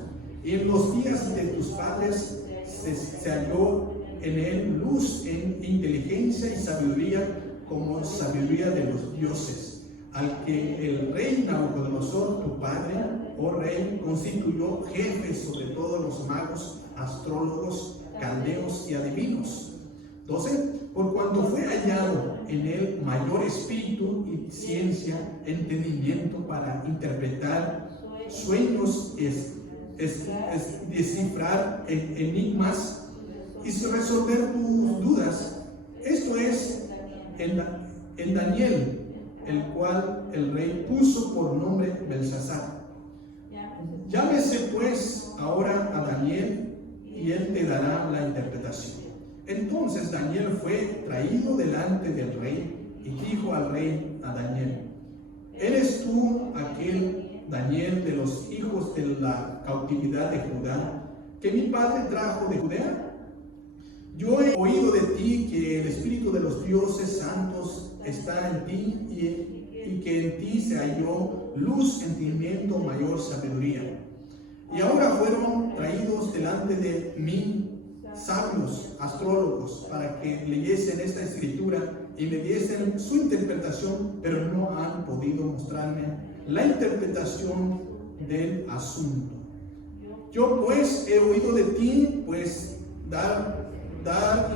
Y en los días de tus padres se halló en él luz, en inteligencia y sabiduría, como sabiduría de los dioses, al que el rey Nabucodonosor, tu padre, oh rey, constituyó jefe sobre todos los magos, astrólogos, caldeos y adivinos. 12. Por cuanto fue hallado en él mayor espíritu y ciencia, entendimiento para interpretar sueños, descifrar enigmas y resolver tus dudas. Esto es en Daniel, el cual el rey puso por nombre Belsasar. Llámese pues ahora a Daniel, y él te dará la interpretación. Entonces Daniel fue traído delante del rey, y dijo al rey a Daniel: ¿Eres tú aquel Daniel de los hijos de la cautividad de Judá, que mi padre trajo de Judea? Yo he oído de ti que el espíritu de los dioses santos está en ti, y que en ti se halló luz, entendimiento, mayor sabiduría. Y ahora fueron traídos delante de mí sabios, astrólogos, para que leyesen esta escritura y me diesen su interpretación, pero no han podido mostrarme la interpretación del asunto. Yo pues he oído de ti, pues dar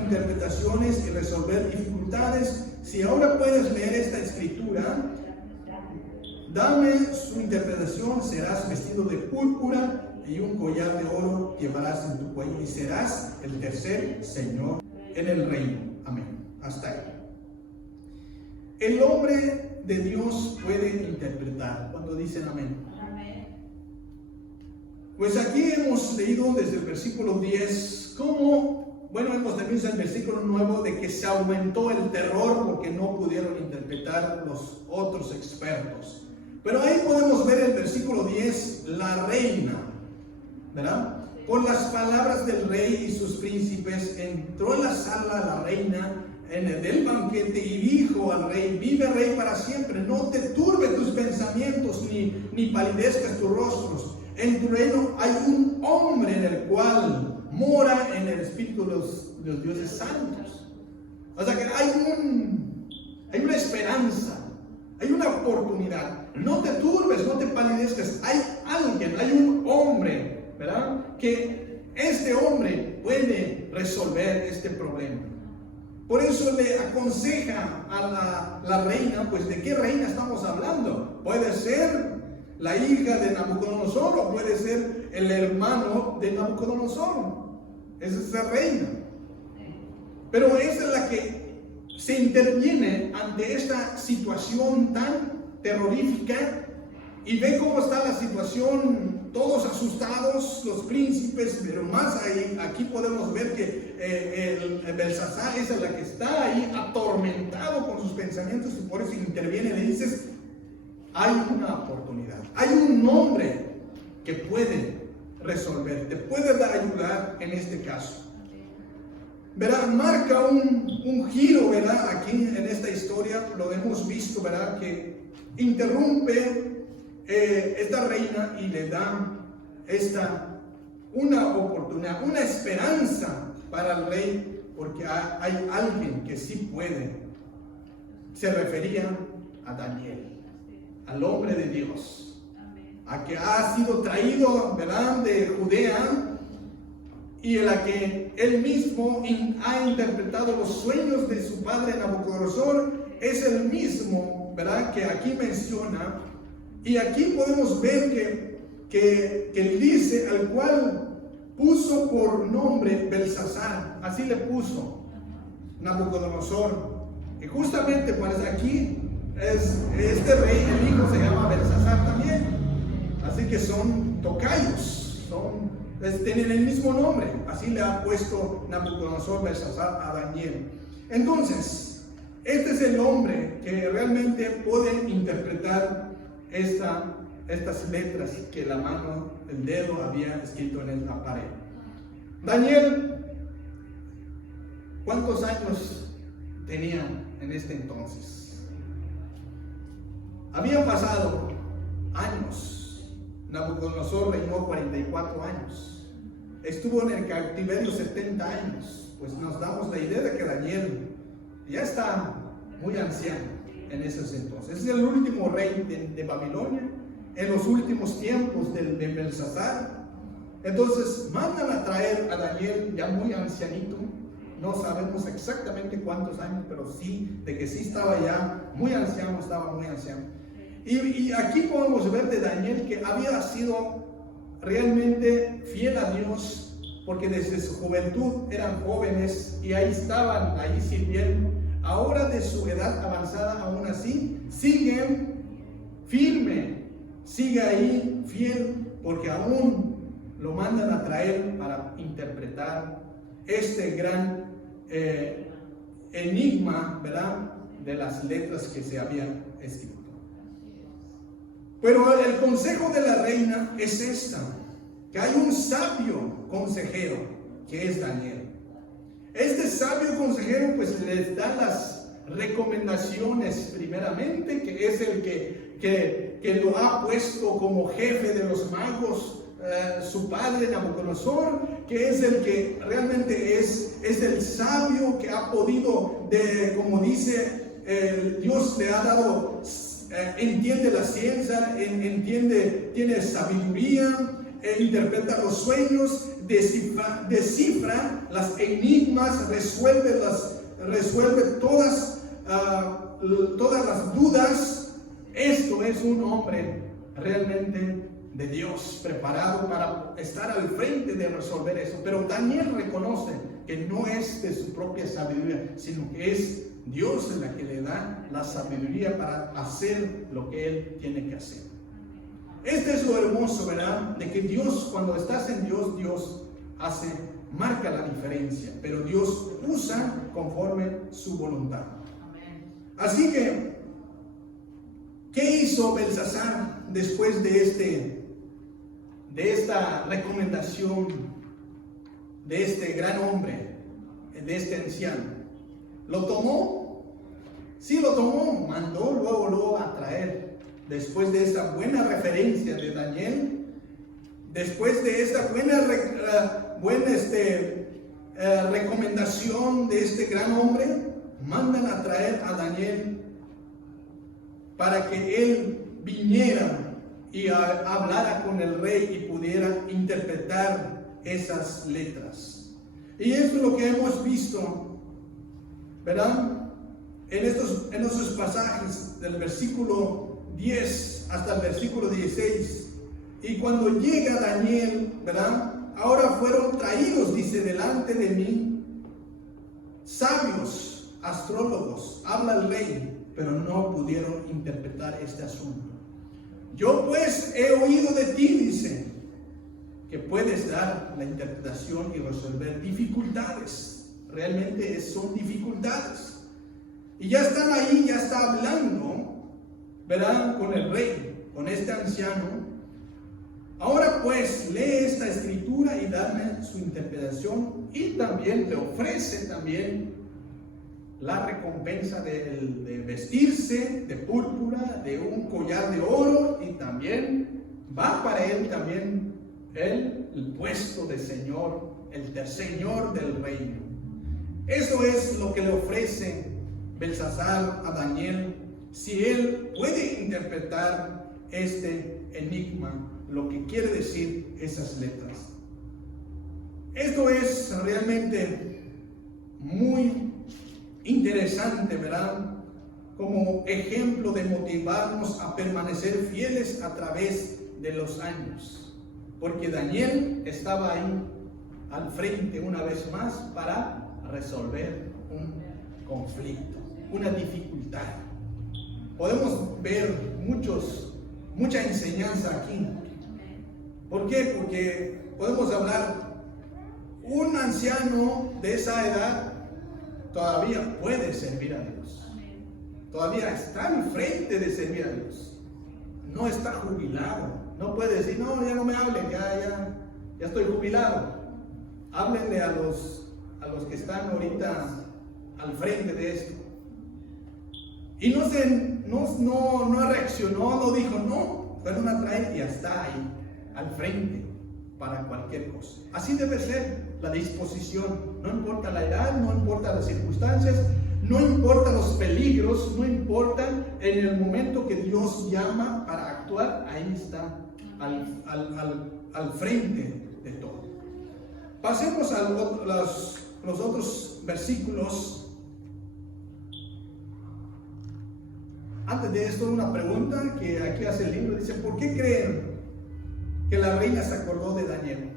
interpretaciones y resolver dificultades. Si ahora puedes leer esta escritura, dame su interpretación. Serás vestido de púrpura y un collar de oro llevarás en tu cuello, y serás el tercer señor en el reino. Amén. Hasta ahí. El hombre de Dios puede interpretar. Cuando dicen amén. Amén. Pues aquí hemos leído desde el versículo 10 cómo, hemos terminado el versículo 9 de que se aumentó el terror porque no pudieron interpretar los otros expertos. Pero ahí podemos ver el versículo 10, la reina, ¿verdad? Con las palabras del rey y sus príncipes, entró en la sala la reina del banquete y dijo al rey: vive rey para siempre, no te turbe tus pensamientos, ni palidezcas tus rostros. En tu reino hay un hombre en el cual mora en el espíritu de los dioses santos. O sea que hay una esperanza, hay una oportunidad. No te turbes, no te palidezcas. Hay alguien, hay un hombre, ¿verdad? Que este hombre puede resolver este problema. Por eso le aconseja a la reina, pues ¿de qué reina estamos hablando? Puede ser la hija de Nabucodonosor o puede ser el hermano de Nabucodonosor. Esa es la reina. Pero esa es la que se interviene ante esta situación tan terrorífica y ve cómo está la situación, todos asustados, los príncipes, pero más ahí, aquí podemos ver que el Belsasar es la que está ahí atormentado con sus pensamientos, y por eso interviene y le dices: hay una oportunidad, hay un hombre que puede resolver, te puede ayudar en este caso. ¿Verdad? Marca un giro, ¿verdad? Aquí en esta historia lo hemos visto, ¿verdad? Que interrumpe esta reina y le da una oportunidad, una esperanza para el rey, porque hay alguien que sí puede. Se refería a Daniel, al hombre de Dios, a que ha sido traído, ¿verdad?, de Judea, y en la que él mismo ha interpretado los sueños de su padre Nabucodonosor. Es el mismo, ¿verdad?, que aquí menciona. Y aquí podemos ver que dice al cual puso por nombre Belsasar, así le puso Nabucodonosor. Y justamente pues aquí este rey, el hijo, se llama Belsasar también. Así que son tocayos, tienen el mismo nombre. Así le ha puesto Nabucodonosor Belsasar a Daniel. Entonces, este es el hombre que realmente puede interpretar esta estas letras que la mano, el dedo había escrito en la pared. Daniel, ¿cuántos años tenía en este entonces? Habían pasado años. Nabucodonosor reinó 44 años. Estuvo en el cautiverio 70 años. Pues nos damos la idea de que Daniel ya está muy anciano en esos entonces. Es el último rey de Babilonia, en los últimos tiempos de Belsasar. Entonces mandan a traer a Daniel ya muy ancianito. No sabemos exactamente cuántos años, pero sí, de que sí estaba ya muy anciano, estaba muy anciano. Y aquí podemos ver de Daniel que había sido realmente fiel a Dios, porque desde su juventud eran jóvenes y ahí estaban, ahí sirviendo. Ahora de su edad avanzada, aún así, siguen firme, sigue ahí fiel, porque aún lo mandan a traer para interpretar este gran enigma, ¿verdad?, de las letras que se habían escrito. Pero el consejo de la reina es esta, que hay un sabio consejero, que es Daniel. Este sabio consejero pues les da las recomendaciones primeramente, que es el que lo ha puesto como jefe de los magos, su padre Nabucodonosor, que es el que realmente es el sabio que ha podido, como dice, Dios le ha dado, entiende la ciencia, tiene sabiduría, interpreta los sueños, descifra las enigmas, resuelve todas las dudas. Esto es un hombre realmente de Dios, preparado para estar al frente de resolver eso. Pero Daniel reconoce que no es de su propia sabiduría, sino que es Dios la que le da la sabiduría para hacer lo que él tiene que hacer. Este es lo hermoso, ¿verdad? De que Dios, cuando estás en Dios, Dios marca la diferencia, pero Dios usa conforme su voluntad. Así que, ¿qué hizo Belsasar después de esta recomendación de este gran hombre, de este anciano? ¿Lo tomó? Sí, lo tomó. Mandó luego a traer, después de esta buena referencia de Daniel, después de esta buena recomendación de este gran hombre, mandan a traer a Daniel para que él viniera y hablara con el rey y pudiera interpretar esas letras. Y eso es lo que hemos visto, ¿verdad? En esos pasajes del versículo 10 hasta el versículo 16. Y cuando llega Daniel, ¿verdad? Ahora fueron traídos, dice, delante de mí sabios, astrólogos, habla el rey, pero no pudieron interpretar este asunto. Yo pues he oído de ti, dice, que puedes dar la interpretación y resolver dificultades. Realmente son dificultades. Y ya están ahí, ya está hablando, ¿verdad?, con el rey, con este anciano. Ahora pues lee esta escritura y dame su interpretación, y también le ofrece también la recompensa de vestirse de púrpura, de un collar de oro, y también va para él también el puesto de señor, el señor del reino. Eso es lo que le ofrece Belsasar a Daniel, si él puede interpretar este enigma, lo que quiere decir esas letras. Esto es realmente muy interesante, ¿verdad? Como ejemplo de motivarnos a permanecer fieles a través de los años. Porque Daniel estaba ahí al frente una vez más para resolver un conflicto, una dificultad. Podemos ver mucha enseñanza aquí. ¿Por qué? Porque podemos hablar, un anciano de esa edad todavía puede servir a Dios. Todavía está al frente de servir a Dios. no está jubilado. No puede decir, no, ya no me hablen, ya estoy jubilado. Háblenle a los que están ahorita al frente de esto. Y no reaccionó, no dijo, no, fueron a traer y está ahí, al frente, para cualquier cosa. Así debe ser la disposición, no importa la edad, no importa las circunstancias, no importa los peligros, no importa en el momento que Dios llama para actuar, ahí está, al frente de todo. Pasemos a los otros versículos. Antes de esto, una pregunta que aquí hace el libro, dice, ¿por qué creen que la reina se acordó de Daniel?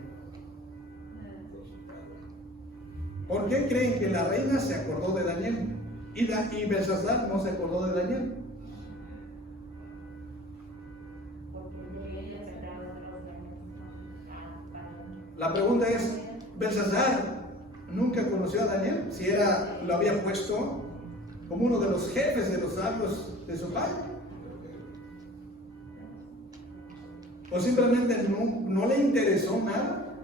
¿Por qué creen que la reina se acordó de Daniel? Y Belsasar no se acordó de Daniel. La pregunta es, ¿Belsasar nunca conoció a Daniel? Si lo había puesto como uno de los jefes de los sabios de su padre. ¿O simplemente no le interesó nada?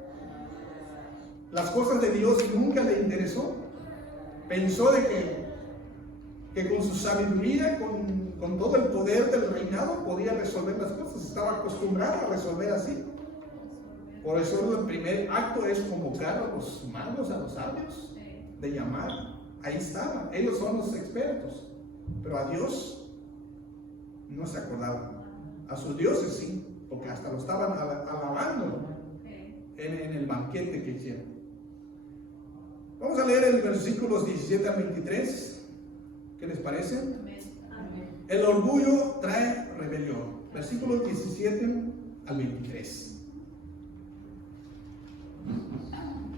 Las cosas de Dios nunca le interesó. Pensó de que con su sabiduría, con todo el poder del reinado, podía resolver las cosas. Estaba acostumbrado a resolver así. Por eso el primer acto es convocar a los magos, a los sabios, de llamar. Ahí estaban, ellos son los expertos. Pero a Dios no se acordaban. A sus dioses sí, porque hasta lo estaban alabando en el banquete que hicieron. Vamos a leer el versículos 17 al 23. ¿Qué les parece? El orgullo trae rebelión. Versículos 17 al 23.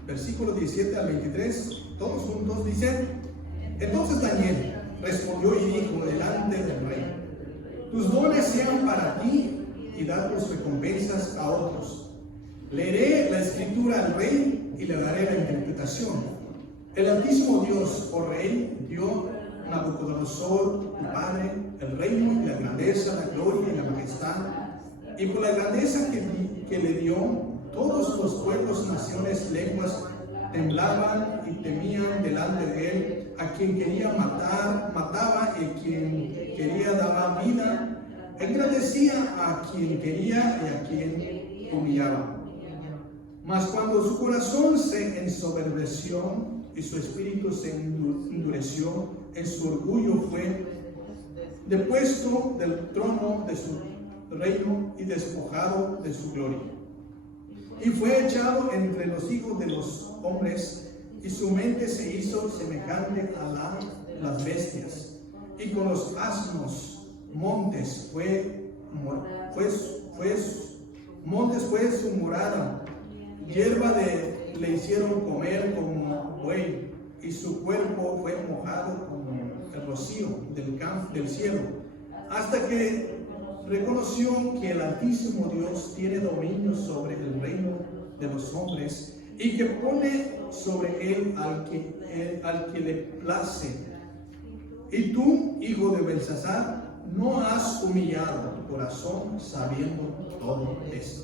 Versículos 17 al 23, todos juntos dicen: entonces Daniel respondió y dijo delante del rey: tus dones sean para ti y da tus recompensas a otros. Leeré la escritura al rey y le daré la interpretación. El Altísimo Dios, oh rey, dio a Nabucodonosor, tu padre, el reino y la grandeza, la gloria y la majestad. Y por la grandeza que le dio, todos los pueblos, naciones, lenguas temblaban y temían delante de él. A quien quería matar, mataba, y a quien quería daba vida. Engrandecía a quien quería y a quien humillaba. Mas cuando su corazón se ensoberbeció y su espíritu se endureció, en su orgullo fue depuesto del trono de su reino y despojado de su gloria. Y fue echado entre los hijos de los hombres, y su mente se hizo semejante a las bestias. Y con los asnos, montes fue su morada. Hierba le hicieron comer como buey, y su cuerpo fue mojado como el rocío del cielo, hasta que reconoció que el Altísimo Dios tiene dominio sobre el reino de los hombres y que pone sobre él al que le place. Y tú, hijo de Belsasar, no has humillado tu corazón sabiendo todo esto,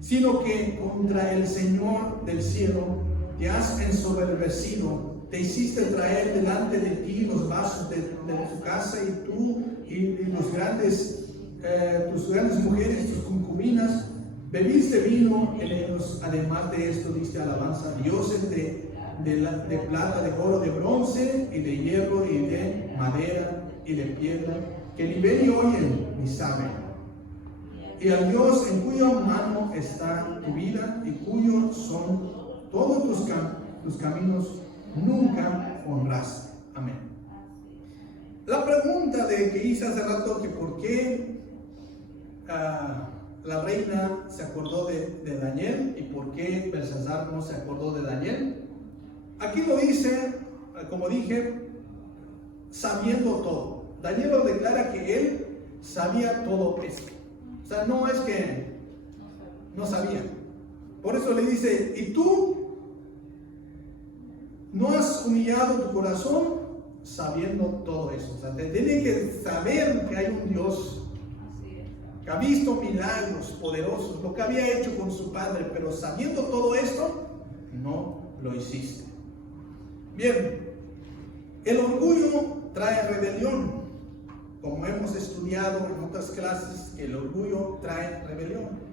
sino que contra el Señor del cielo te has ensoberbecido. Te hiciste traer delante de ti los vasos de tu casa, y tú y tus grandes mujeres, tus concubinas, bebiste vino en ellos. Además de esto diste alabanza a dioses de plata, de oro, de bronce y de hierro y de madera y de piedra, que ni ven ni oyen ni saben. Y al Dios en cuya mano está tu vida y cuyos son todos tus caminos, nunca honraste. Amén. La pregunta que hice hace rato, que por qué la reina se acordó de Daniel y por qué Belsasar no se acordó de Daniel, aquí lo dice, como dije, sabiendo todo. Daniel lo declara que él sabía todo esto. O sea, no es que no sabía. Por eso le dice: y tú no has humillado tu corazón sabiendo todo eso. O sea, te tiene que saber que hay un Dios que ha visto milagros poderosos, lo que había hecho con su padre, pero sabiendo todo esto, no lo hiciste. Bien, el orgullo trae rebelión, como hemos estudiado en otras clases, que el orgullo trae rebelión.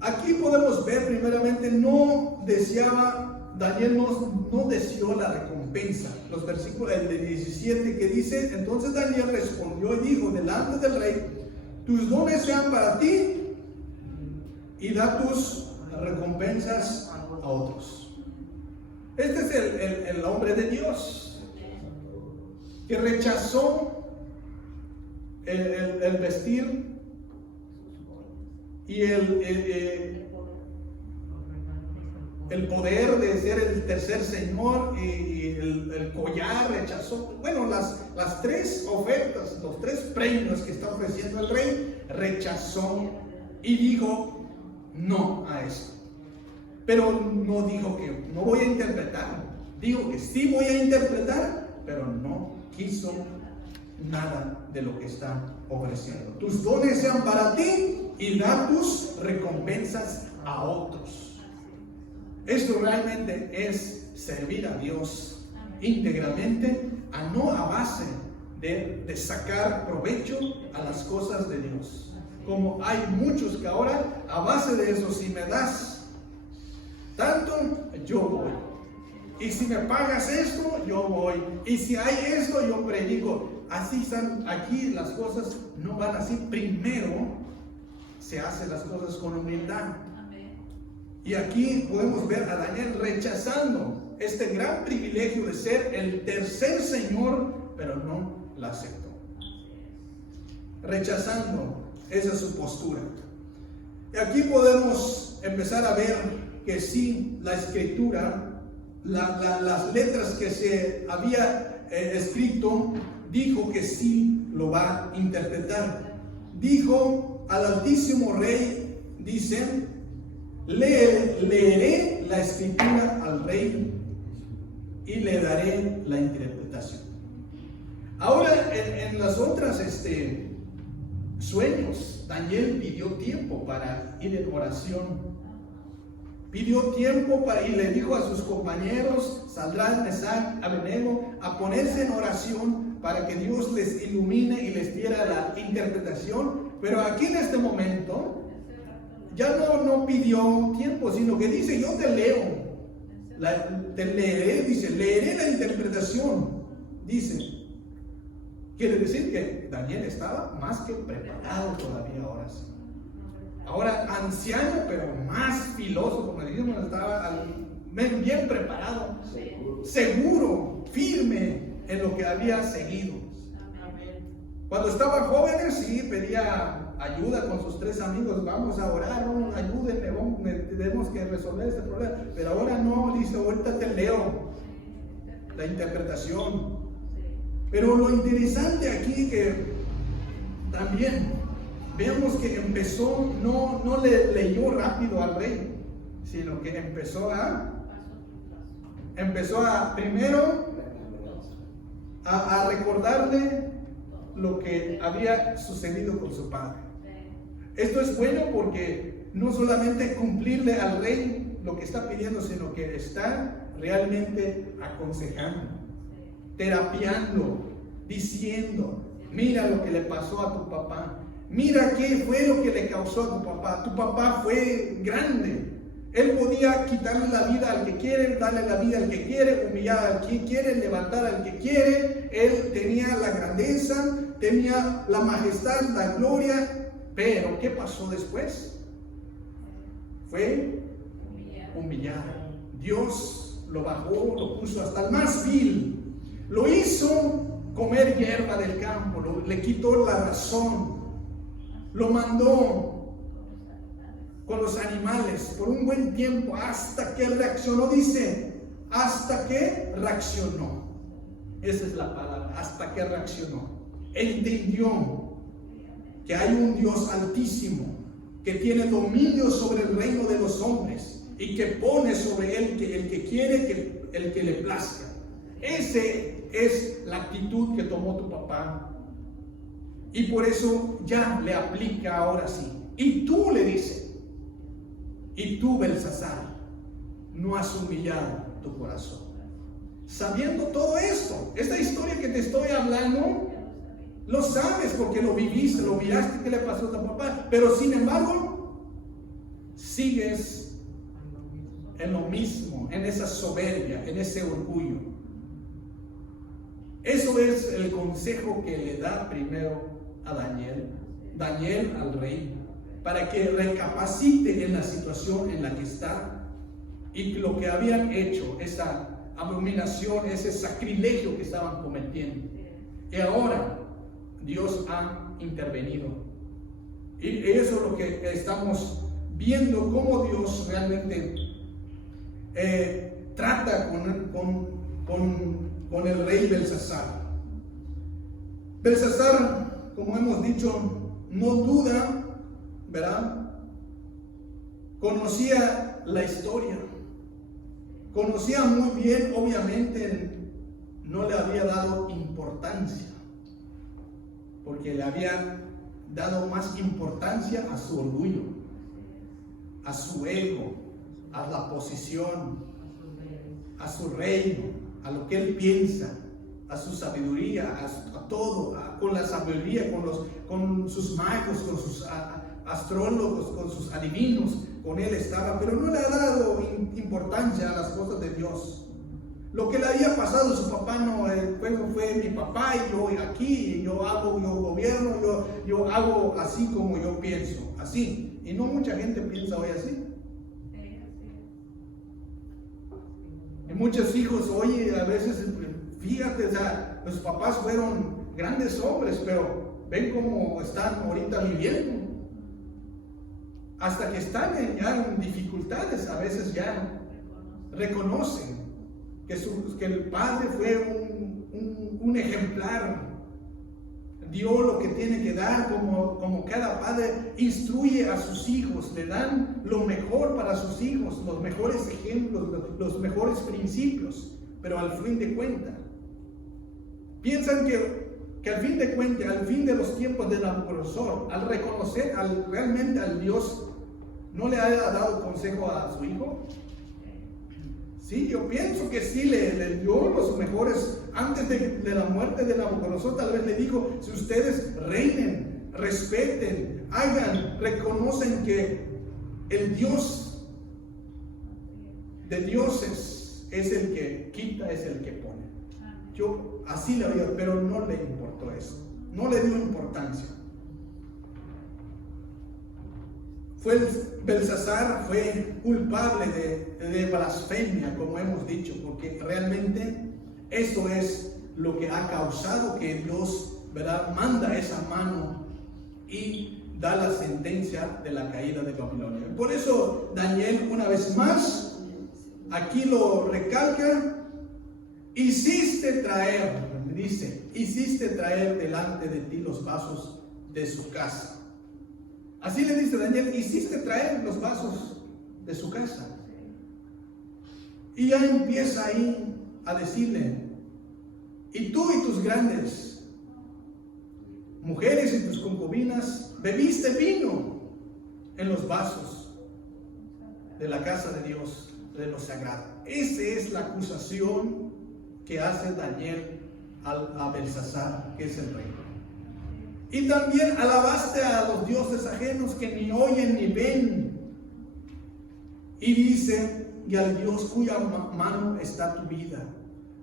Aquí podemos ver primeramente, Daniel no deseó la recompensa. Los versículos del 17 que dice, entonces Daniel respondió y dijo delante del rey, tus dones sean para ti y da tus recompensas a otros. Este es el hombre de Dios que rechazó el vestir y el poder de ser el tercer señor y el collar, rechazó, bueno, las tres ofertas, los tres premios que está ofreciendo el rey, rechazó y dijo no a eso. Pero no dijo que no voy a interpretar, dijo que sí voy a interpretar, pero no quiso nada de lo que está ofreciendo. Tus dones sean para ti y da tus recompensas a otros. Esto realmente es servir a Dios íntegramente, no a base de sacar provecho a las cosas de Dios. Como hay muchos que ahora a base de eso, si me das tanto, yo voy. Y si me pagas esto, yo voy. Y si hay esto, yo predico. Así están aquí las cosas, no van así. Primero se hacen las cosas con humildad. Y aquí podemos ver a Daniel rechazando este gran privilegio de ser el tercer señor, pero no la aceptó. Rechazando, esa es su postura. Y aquí podemos empezar a ver que sí, la escritura, las letras que se había escrito, dijo que sí lo va a interpretar. Dijo al Altísimo Rey, dice, leeré la escritura al rey y le daré la interpretación. Ahora en las otras sueños, Daniel pidió tiempo para ir en oración. Pidió tiempo y le dijo a sus compañeros, Sadrach, Mesach, Abednego, a ponerse en oración para que Dios les ilumine y les diera la interpretación. Pero aquí en este momento ya no pidió tiempo, sino que dice, yo te leo, te leeré, dice, leeré la interpretación, dice. Quiere decir que Daniel estaba más que preparado todavía ahora sí. Ahora anciano, pero más filoso, como decimos, estaba bien preparado, seguro, firme en lo que había seguido. Cuando estaba joven, sí, pedía ayuda con sus tres amigos, vamos a orar, no, ayúdenme, tenemos que resolver este problema. Pero ahora no, dice, ahorita te leo la interpretación. Pero lo interesante aquí que también vemos que empezó, no le leyó rápido al rey, sino que empezó a primero a recordarle lo que había sucedido con su padre. Esto es bueno porque no solamente cumplirle al rey lo que está pidiendo, sino que está realmente aconsejando, terapiando, diciendo, mira lo que le pasó a tu papá, mira qué fue lo que le causó a tu papá fue grande, él podía quitarle la vida al que quiere, darle la vida al que quiere, humillar al que quiere, levantar al que quiere, él tenía la grandeza, tenía la majestad, la gloria. Pero ¿qué pasó después? Fue humillado. Dios lo bajó, lo puso hasta el más vil, lo hizo comer hierba del campo, le quitó la razón, lo mandó con los animales por un buen tiempo hasta que reaccionó. Dice, hasta que reaccionó. Esa es la palabra, hasta que reaccionó. Entendió que hay un Dios altísimo que tiene dominio sobre el reino de los hombres y que pone sobre él el que quiere, el que le plazca. Esa es la actitud que tomó tu papá. Y por eso ya le aplica ahora sí. Y tú, le dice, y tú, Belsasar, no has humillado tu corazón. Sabiendo todo esto, esta historia que te estoy hablando, lo sabes porque lo viviste, lo miraste que le pasó a tu papá, pero sin embargo, sigues en lo mismo, en esa soberbia, en ese orgullo. Eso es el consejo que le da primero a Daniel al rey, para que recapacite en la situación en la que está y lo que habían hecho, esa abominación, ese sacrilegio que estaban cometiendo. Y ahora Dios ha intervenido. Y eso es lo que estamos viendo, cómo Dios realmente trata con el rey Belsasar. Belsasar, como hemos dicho, no duda, ¿verdad? Conocía la historia, conocía muy bien, obviamente no le había dado importancia, porque le había dado más importancia a su orgullo, a su ego, a la posición, a su reino, a lo que él piensa, a su sabiduría, a todo, con la sabiduría, con sus magos, con sus astrólogos, con sus adivinos, con él estaba, pero no le ha dado importancia a las cosas de Dios. Lo que le había pasado a su papá no fue mi papá, y yo aquí, yo gobierno, yo hago así como yo pienso, así. Y no mucha gente piensa hoy así. Y muchos hijos, oye, a veces, fíjate, o sea, los papás fueron grandes hombres, pero ven cómo están ahorita viviendo. Hasta que están ya en dificultades, a veces ya reconocen que el padre fue un ejemplar, dio lo que tiene que dar, como cada padre instruye a sus hijos, le dan lo mejor para sus hijos, los mejores ejemplos, los mejores principios, pero al fin de cuentas, piensan que al fin de cuentas, al fin de los tiempos de Nabucodonosor, al reconocer realmente al Dios, ¿no le haya dado consejo a su hijo? Sí, yo pienso que sí, le dio los mejores. Antes de la muerte de Nabucodonosor, tal vez le dijo: si ustedes reinen, respeten, hagan, reconocen que el Dios de dioses es el que quita, es el que pone. Yo así le había, pero no le importó eso, no le dio importancia. Belsasar fue culpable de blasfemia, como hemos dicho, porque realmente eso es lo que ha causado que Dios, ¿verdad?, manda esa mano y da la sentencia de la caída de Babilonia. Por eso Daniel, una vez más, aquí lo recalca: hiciste traer delante de ti los vasos de su casa. Así le dice Daniel: hiciste traer los vasos de su casa. Y ya empieza ahí a decirle: y tú y tus grandes mujeres y tus concubinas bebiste vino en los vasos de la casa de Dios, de lo sagrado. Esa es la acusación que hace Daniel a Belsasar, que es el rey. Y también alabaste a los dioses ajenos que ni oyen ni ven. Y dice: y al Dios cuya mano está tu vida,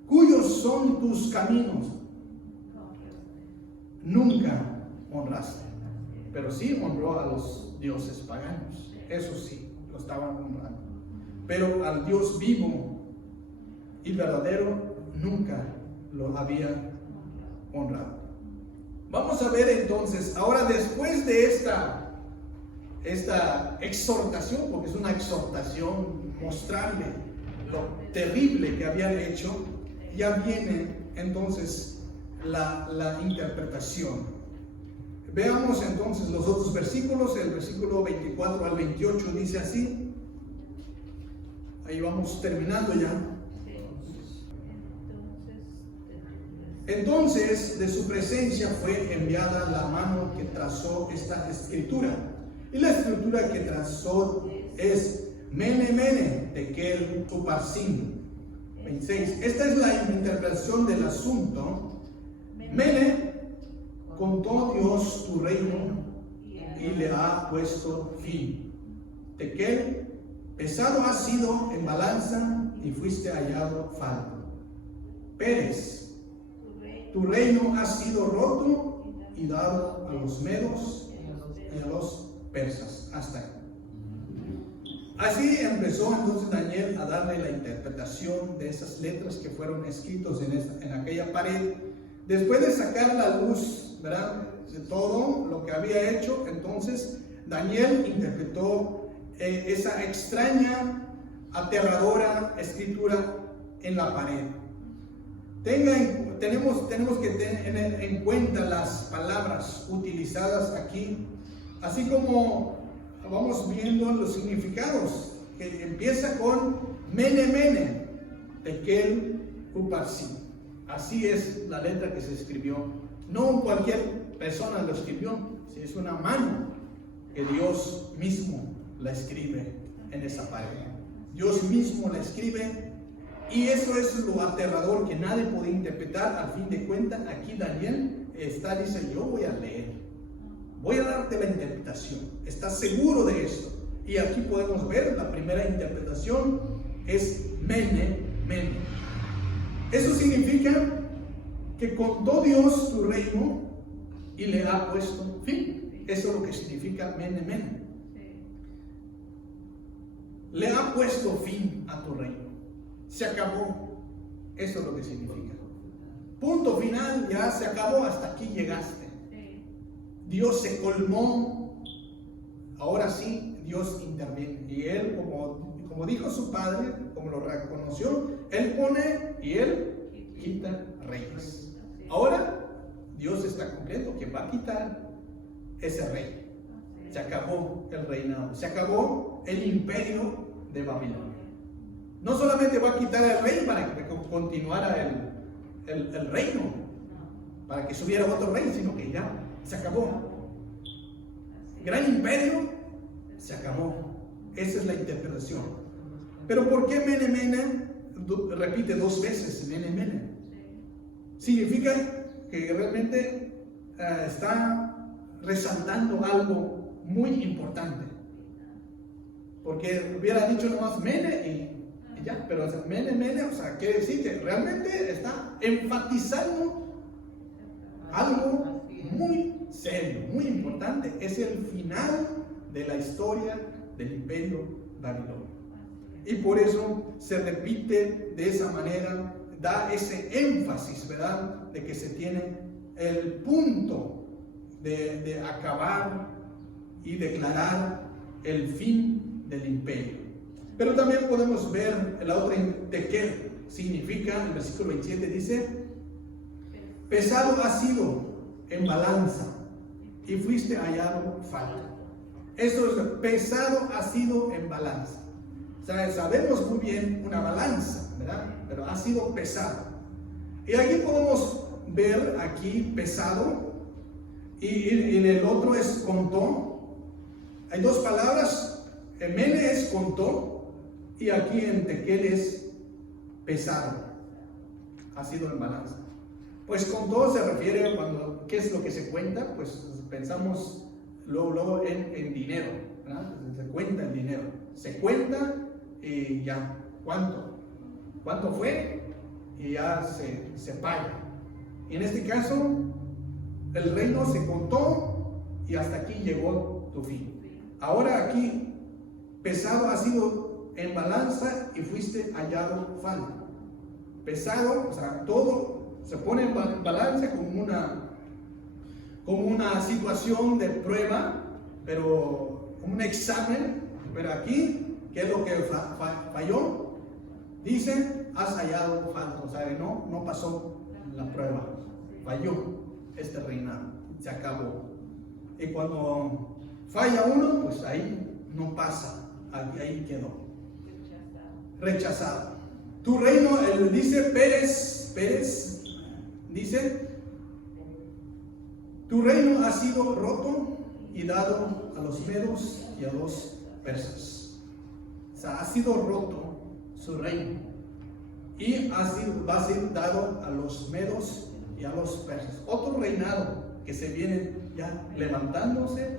cuyos son tus caminos, nunca honraste. Pero sí honró a los dioses paganos, eso sí, lo estaban honrando. Pero al Dios vivo y verdadero nunca lo había honrado. Vamos a ver entonces, ahora después de esta exhortación, porque es una exhortación, mostrarle lo terrible que habían hecho, ya viene entonces la interpretación. Veamos entonces los otros versículos. El versículo 24 al 28 dice así. Ahí vamos terminando ya. Entonces de su presencia fue enviada la mano que trazó esta escritura. Y la escritura que trazó es Mene, Mene, Tekel, Uparsin. 26. Esta es la interpretación del asunto. Mene, contó Dios tu reino y le ha puesto fin. Tekel, pesado has sido en balanza y fuiste hallado falto. Pérez, tu reino ha sido roto y dado a los medos y a los persas. Hasta ahí. Así empezó entonces Daniel a darle la interpretación de esas letras que fueron escritas en aquella pared. Después de sacar la luz, ¿verdad?, de todo lo que había hecho, entonces Daniel interpretó esa extraña, aterradora escritura en la pared. Tenemos que tener en cuenta las palabras utilizadas aquí, así como vamos viendo los significados, que empieza con Mene, Mene, Tekel, Uparsin. Así es la letra que se escribió. No cualquier persona lo escribió, es una mano que Dios mismo la escribe en esa pared. Dios mismo la escribe, y eso es lo aterrador que nadie puede interpretar. Al fin de cuentas, aquí Daniel dice: yo voy a leer, voy a darte la interpretación. ¿Estás seguro de esto? Y aquí podemos ver la primera interpretación es Mene, Mene. Eso significa que contó Dios tu reino y le ha puesto fin. Eso es lo que significa Mene, Mene. Le ha puesto fin a tu reino. Se acabó. Eso es lo que significa. Punto final, ya se acabó, hasta aquí llegaste. Dios se colmó. Ahora sí, Dios interviene. Y Él, como dijo su padre, como lo reconoció, Él pone y Él quita reyes. Ahora Dios está cumpliendo que va a quitar ese rey. Se acabó el reinado, se acabó el imperio de Babilonia. No solamente va a quitar el rey para que continuara el reino, para que subiera otro rey, sino que ya se acabó. El gran imperio se acabó. Esa es la interpretación. Pero ¿por qué Mene, Mene? Repite dos veces Mene, Mene. Significa que realmente está resaltando algo muy importante. Porque hubiera dicho nomás Mene y ya, pero Mene, Mene, o sea, quiere decir que realmente está enfatizando algo muy serio, muy importante. Es el final de la historia del imperio babilonio. Y por eso se repite de esa manera, da ese énfasis, ¿verdad?, de que se tiene el punto de acabar y declarar el fin del imperio. Pero también podemos ver la otra, Tekel, significa, el versículo 27 dice: pesado has sido en balanza y fuiste hallado falto. Esto es, pesado ha sido en balanza. O sea, sabemos muy bien una balanza, ¿verdad? Pero ha sido pesado. Y aquí podemos ver aquí pesado, y en el otro es contó. Hay dos palabras, en Mene es contó, y aquí en Tekel es pesado. Ha sido en balanza. Pues contó se refiere cuando, ¿qué es lo que se cuenta? Pues pensamos luego en dinero, ¿verdad? Se cuenta el dinero. Se cuenta y ya, ¿cuánto fue? Y ya se paga. Y en este caso, el reino se contó y hasta aquí llegó tu fin. Ahora aquí, pesado ha sido en balanza y fuiste hallado falto. Pesado, o sea, todo se pone en balanza como una situación de prueba, pero como un examen. Pero aquí, ¿qué es lo que falló? Dice, has hallado falto. O sea, no pasó la prueba. Falló este reinado. Se acabó. Y cuando falla uno, pues ahí no pasa. Ahí quedó. Rechazado. Tu reino, él dice Pérez, Dice, tu reino ha sido roto y dado a los medos y a los persas. O sea, ha sido roto su reino y va a ser dado a los medos y a los persas. Otro reinado que se viene ya levantándose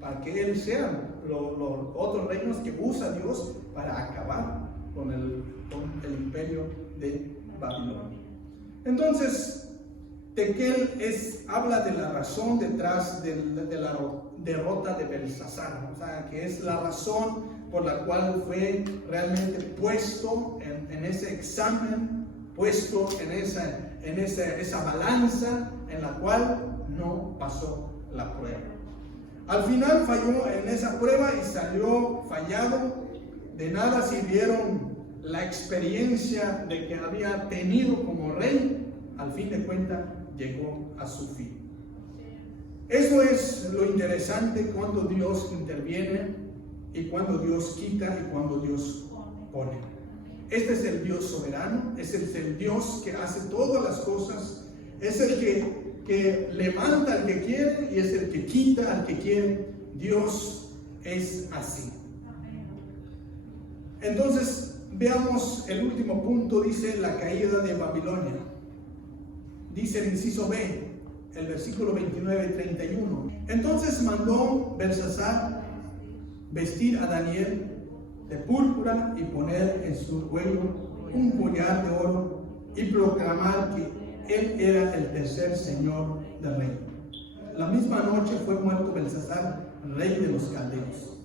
para que él sea los otros reinos que usa Dios para acabar con el imperio de Babilonia. Entonces, Tekel habla de la razón detrás de la derrota de Belsasar, o sea, que es la razón por la cual fue realmente puesto en ese examen, puesto en esa balanza en la cual no pasó la prueba. Al final falló en esa prueba y salió fallado. De nada sirvieron la experiencia de que había tenido como rey. Al fin de cuentas llegó a su fin. Eso es lo interesante cuando Dios interviene y cuando Dios quita y cuando Dios pone. Este es el Dios soberano, es el Dios que hace todas las cosas, es el que levanta al que quiere y es el que quita al que quiere. Dios es así. Entonces, veamos el último punto, dice la caída de Babilonia. Dice el inciso B, el versículo 29-31. Entonces mandó Belsasar vestir a Daniel de púrpura y poner en su cuello un collar de oro y proclamar que él era el tercer señor del reino. La misma noche fue muerto Belsasar, rey de los caldeos.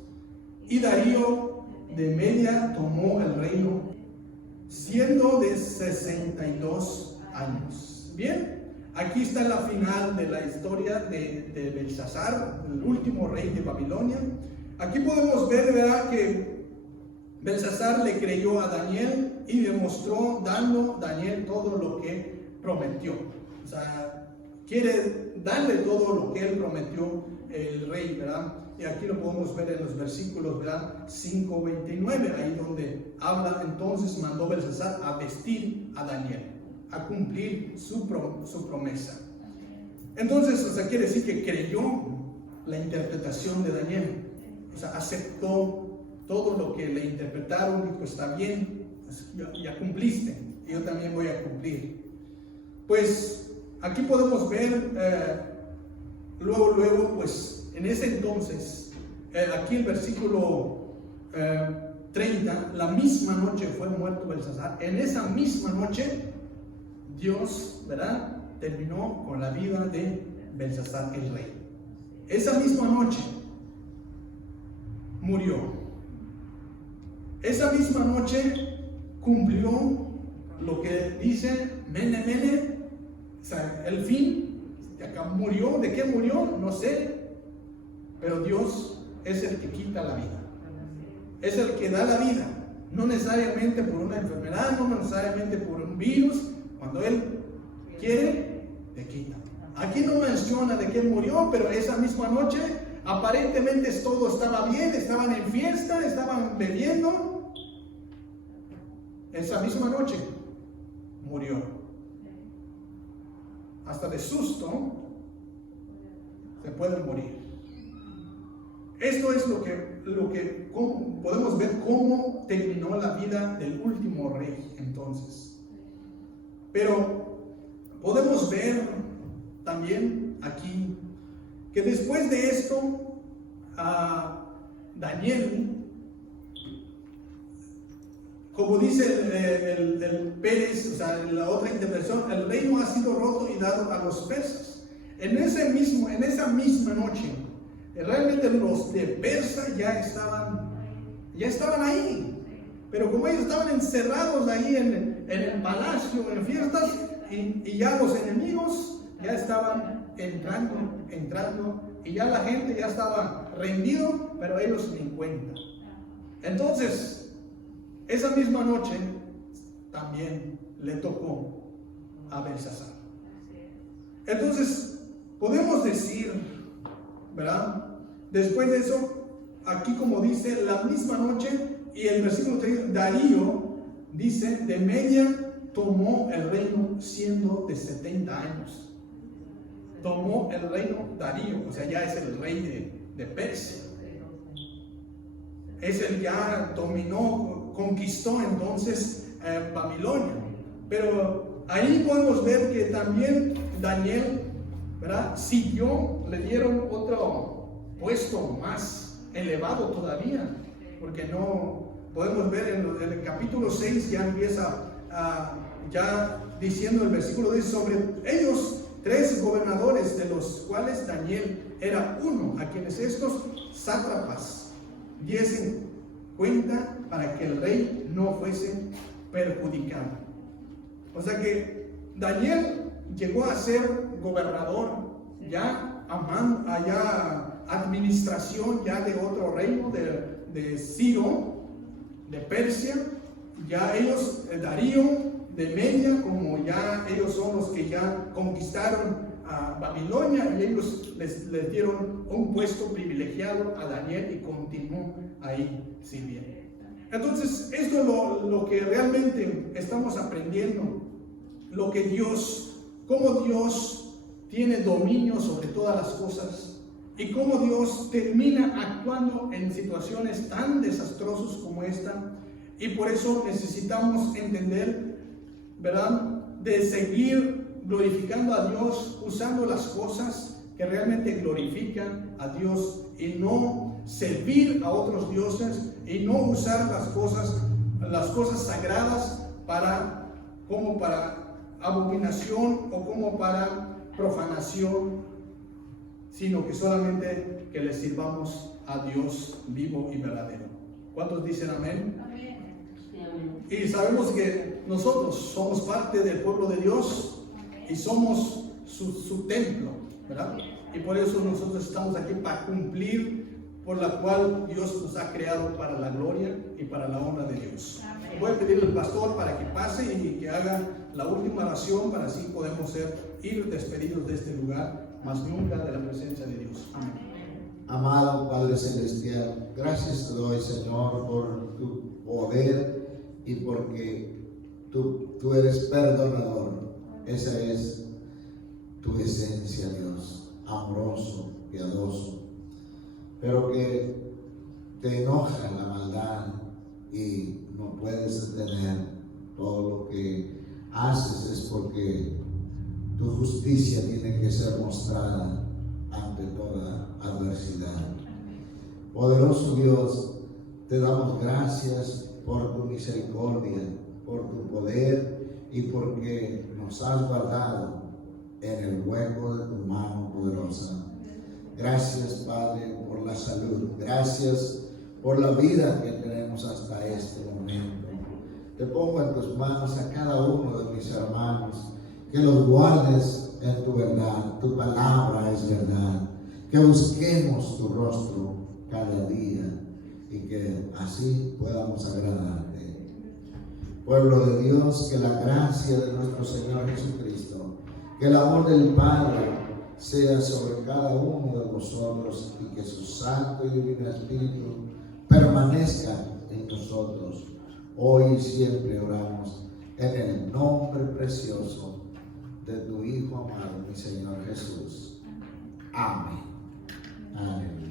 Y Darío de Media tomó el reino, siendo de 62 años. Bien, aquí está la final de la historia de Belsasar, el último rey de Babilonia. Aquí podemos ver, ¿verdad?, que Belsasar le creyó a Daniel y demostró dando a Daniel todo lo que prometió. O sea, quiere darle todo lo que él prometió el rey, ¿verdad? Y aquí lo podemos ver en los versículos, ¿verdad? 5-29, ahí donde habla. Entonces mandó Belsasar a vestir a Daniel, a cumplir su promesa. Entonces, o sea, quiere decir que creyó la interpretación de Daniel. O sea, aceptó todo lo que le interpretaron, dijo, está bien, ya cumpliste, y yo también voy a cumplir. Pues aquí podemos ver, luego, pues en ese entonces, aquí el versículo 30, la misma noche fue muerto Belsasar. En esa misma noche, Dios, ¿verdad?, terminó con la vida de Belsasar, el rey. Esa misma noche murió. Esa misma noche cumplió lo que dice Mene, Mene, o sea, el fin. Acá murió. ¿De qué murió? No sé. Pero Dios es el que quita la vida. Es el que da la vida. No necesariamente por una enfermedad, no necesariamente por un virus. Cuando Él quiere, te quita. Aquí no menciona de qué murió, pero esa misma noche aparentemente todo estaba bien, estaban en fiesta, estaban bebiendo. Esa misma noche murió. Hasta de susto se pueden morir. Esto es lo que podemos ver cómo terminó la vida del último rey entonces. Pero podemos ver también aquí que después de esto, Daniel, como dice el Pérez, o sea, en la otra interpretación, el reino ha sido roto y dado a los persas. En esa misma noche, realmente los de Persa ya estaban ahí. Pero como ellos estaban encerrados ahí en el palacio, en fiestas, y ya los enemigos ya estaban entrando, y ya la gente ya estaba rendido, pero ellos ni cuenta. Entonces, esa misma noche también le tocó a Belsasar. Entonces, podemos decir, ¿verdad? Después de eso, aquí como dice, la misma noche, y el versículo 3, Darío dice, de Media tomó el reino siendo de 70 años. Tomó el reino Darío, o sea, ya es el rey de Persia. Es el ya dominó, conquistó entonces Babilonia. Pero ahí podemos ver que también Daniel, ¿verdad?, siguió, le dieron otro puesto más elevado todavía, porque no podemos ver en el capítulo 6 ya empieza ya diciendo el versículo 10 sobre ellos 3 gobernadores, de los cuales Daniel era uno, a quienes estos sátrapas diesen cuenta para que el rey no fuese perjudicado. O sea que Daniel llegó a ser gobernador, ya allá administración ya de otro reino, de Ciro, de Persia, ya ellos, Darío, de Media, como ya ellos son los que ya conquistaron a Babilonia, y ellos les dieron un puesto privilegiado a Daniel y continuó ahí sirviendo. Entonces, esto es lo que realmente estamos aprendiendo, lo que cómo Dios tiene dominio sobre todas las cosas y cómo Dios termina actuando en situaciones tan desastrosas como esta. Y por eso necesitamos entender, ¿verdad?, de seguir glorificando a Dios, usando las cosas que realmente glorifican a Dios y no servir a otros dioses y no usar las cosas sagradas como para abominación o como para profanación, sino que solamente que le sirvamos a Dios vivo y verdadero. ¿Cuántos dicen amén? Amén. Y sabemos que nosotros somos parte del pueblo de Dios y somos su templo, ¿verdad? Y por eso nosotros estamos aquí para cumplir por la cual Dios nos ha creado para la gloria y para la honra de Dios. Voy a pedirle al pastor para que pase y que haga la última oración, para así podemos ir despedidos de este lugar, más nunca de la presencia de Dios. Amén. Amado Padre Celestial, gracias te doy, Señor, por tu poder y porque tú eres perdonador. Esa es tu esencia, Dios, amoroso, piadoso, pero que te enoja la maldad y no puedes detener todo lo que haces. Es porque tu justicia tiene que ser mostrada ante toda adversidad. Poderoso Dios, te damos gracias por tu misericordia, por tu poder y porque nos has guardado en el hueco de tu mano poderosa. Gracias, Padre, por la salud. Gracias por la vida que tenemos hasta este momento. Te pongo en tus manos a cada uno de mis hermanos, que los guardes en tu verdad. Tu palabra es verdad. Que busquemos tu rostro cada día y que así podamos agradarte. Pueblo de Dios, que la gracia de nuestro Señor Jesucristo, que el amor del Padre sea sobre cada uno de vosotros y que su Santo y Divino Espíritu permanezca en nosotros. Hoy y siempre oramos en el nombre precioso de tu Hijo amado, mi Señor Jesús. Amén. Amén.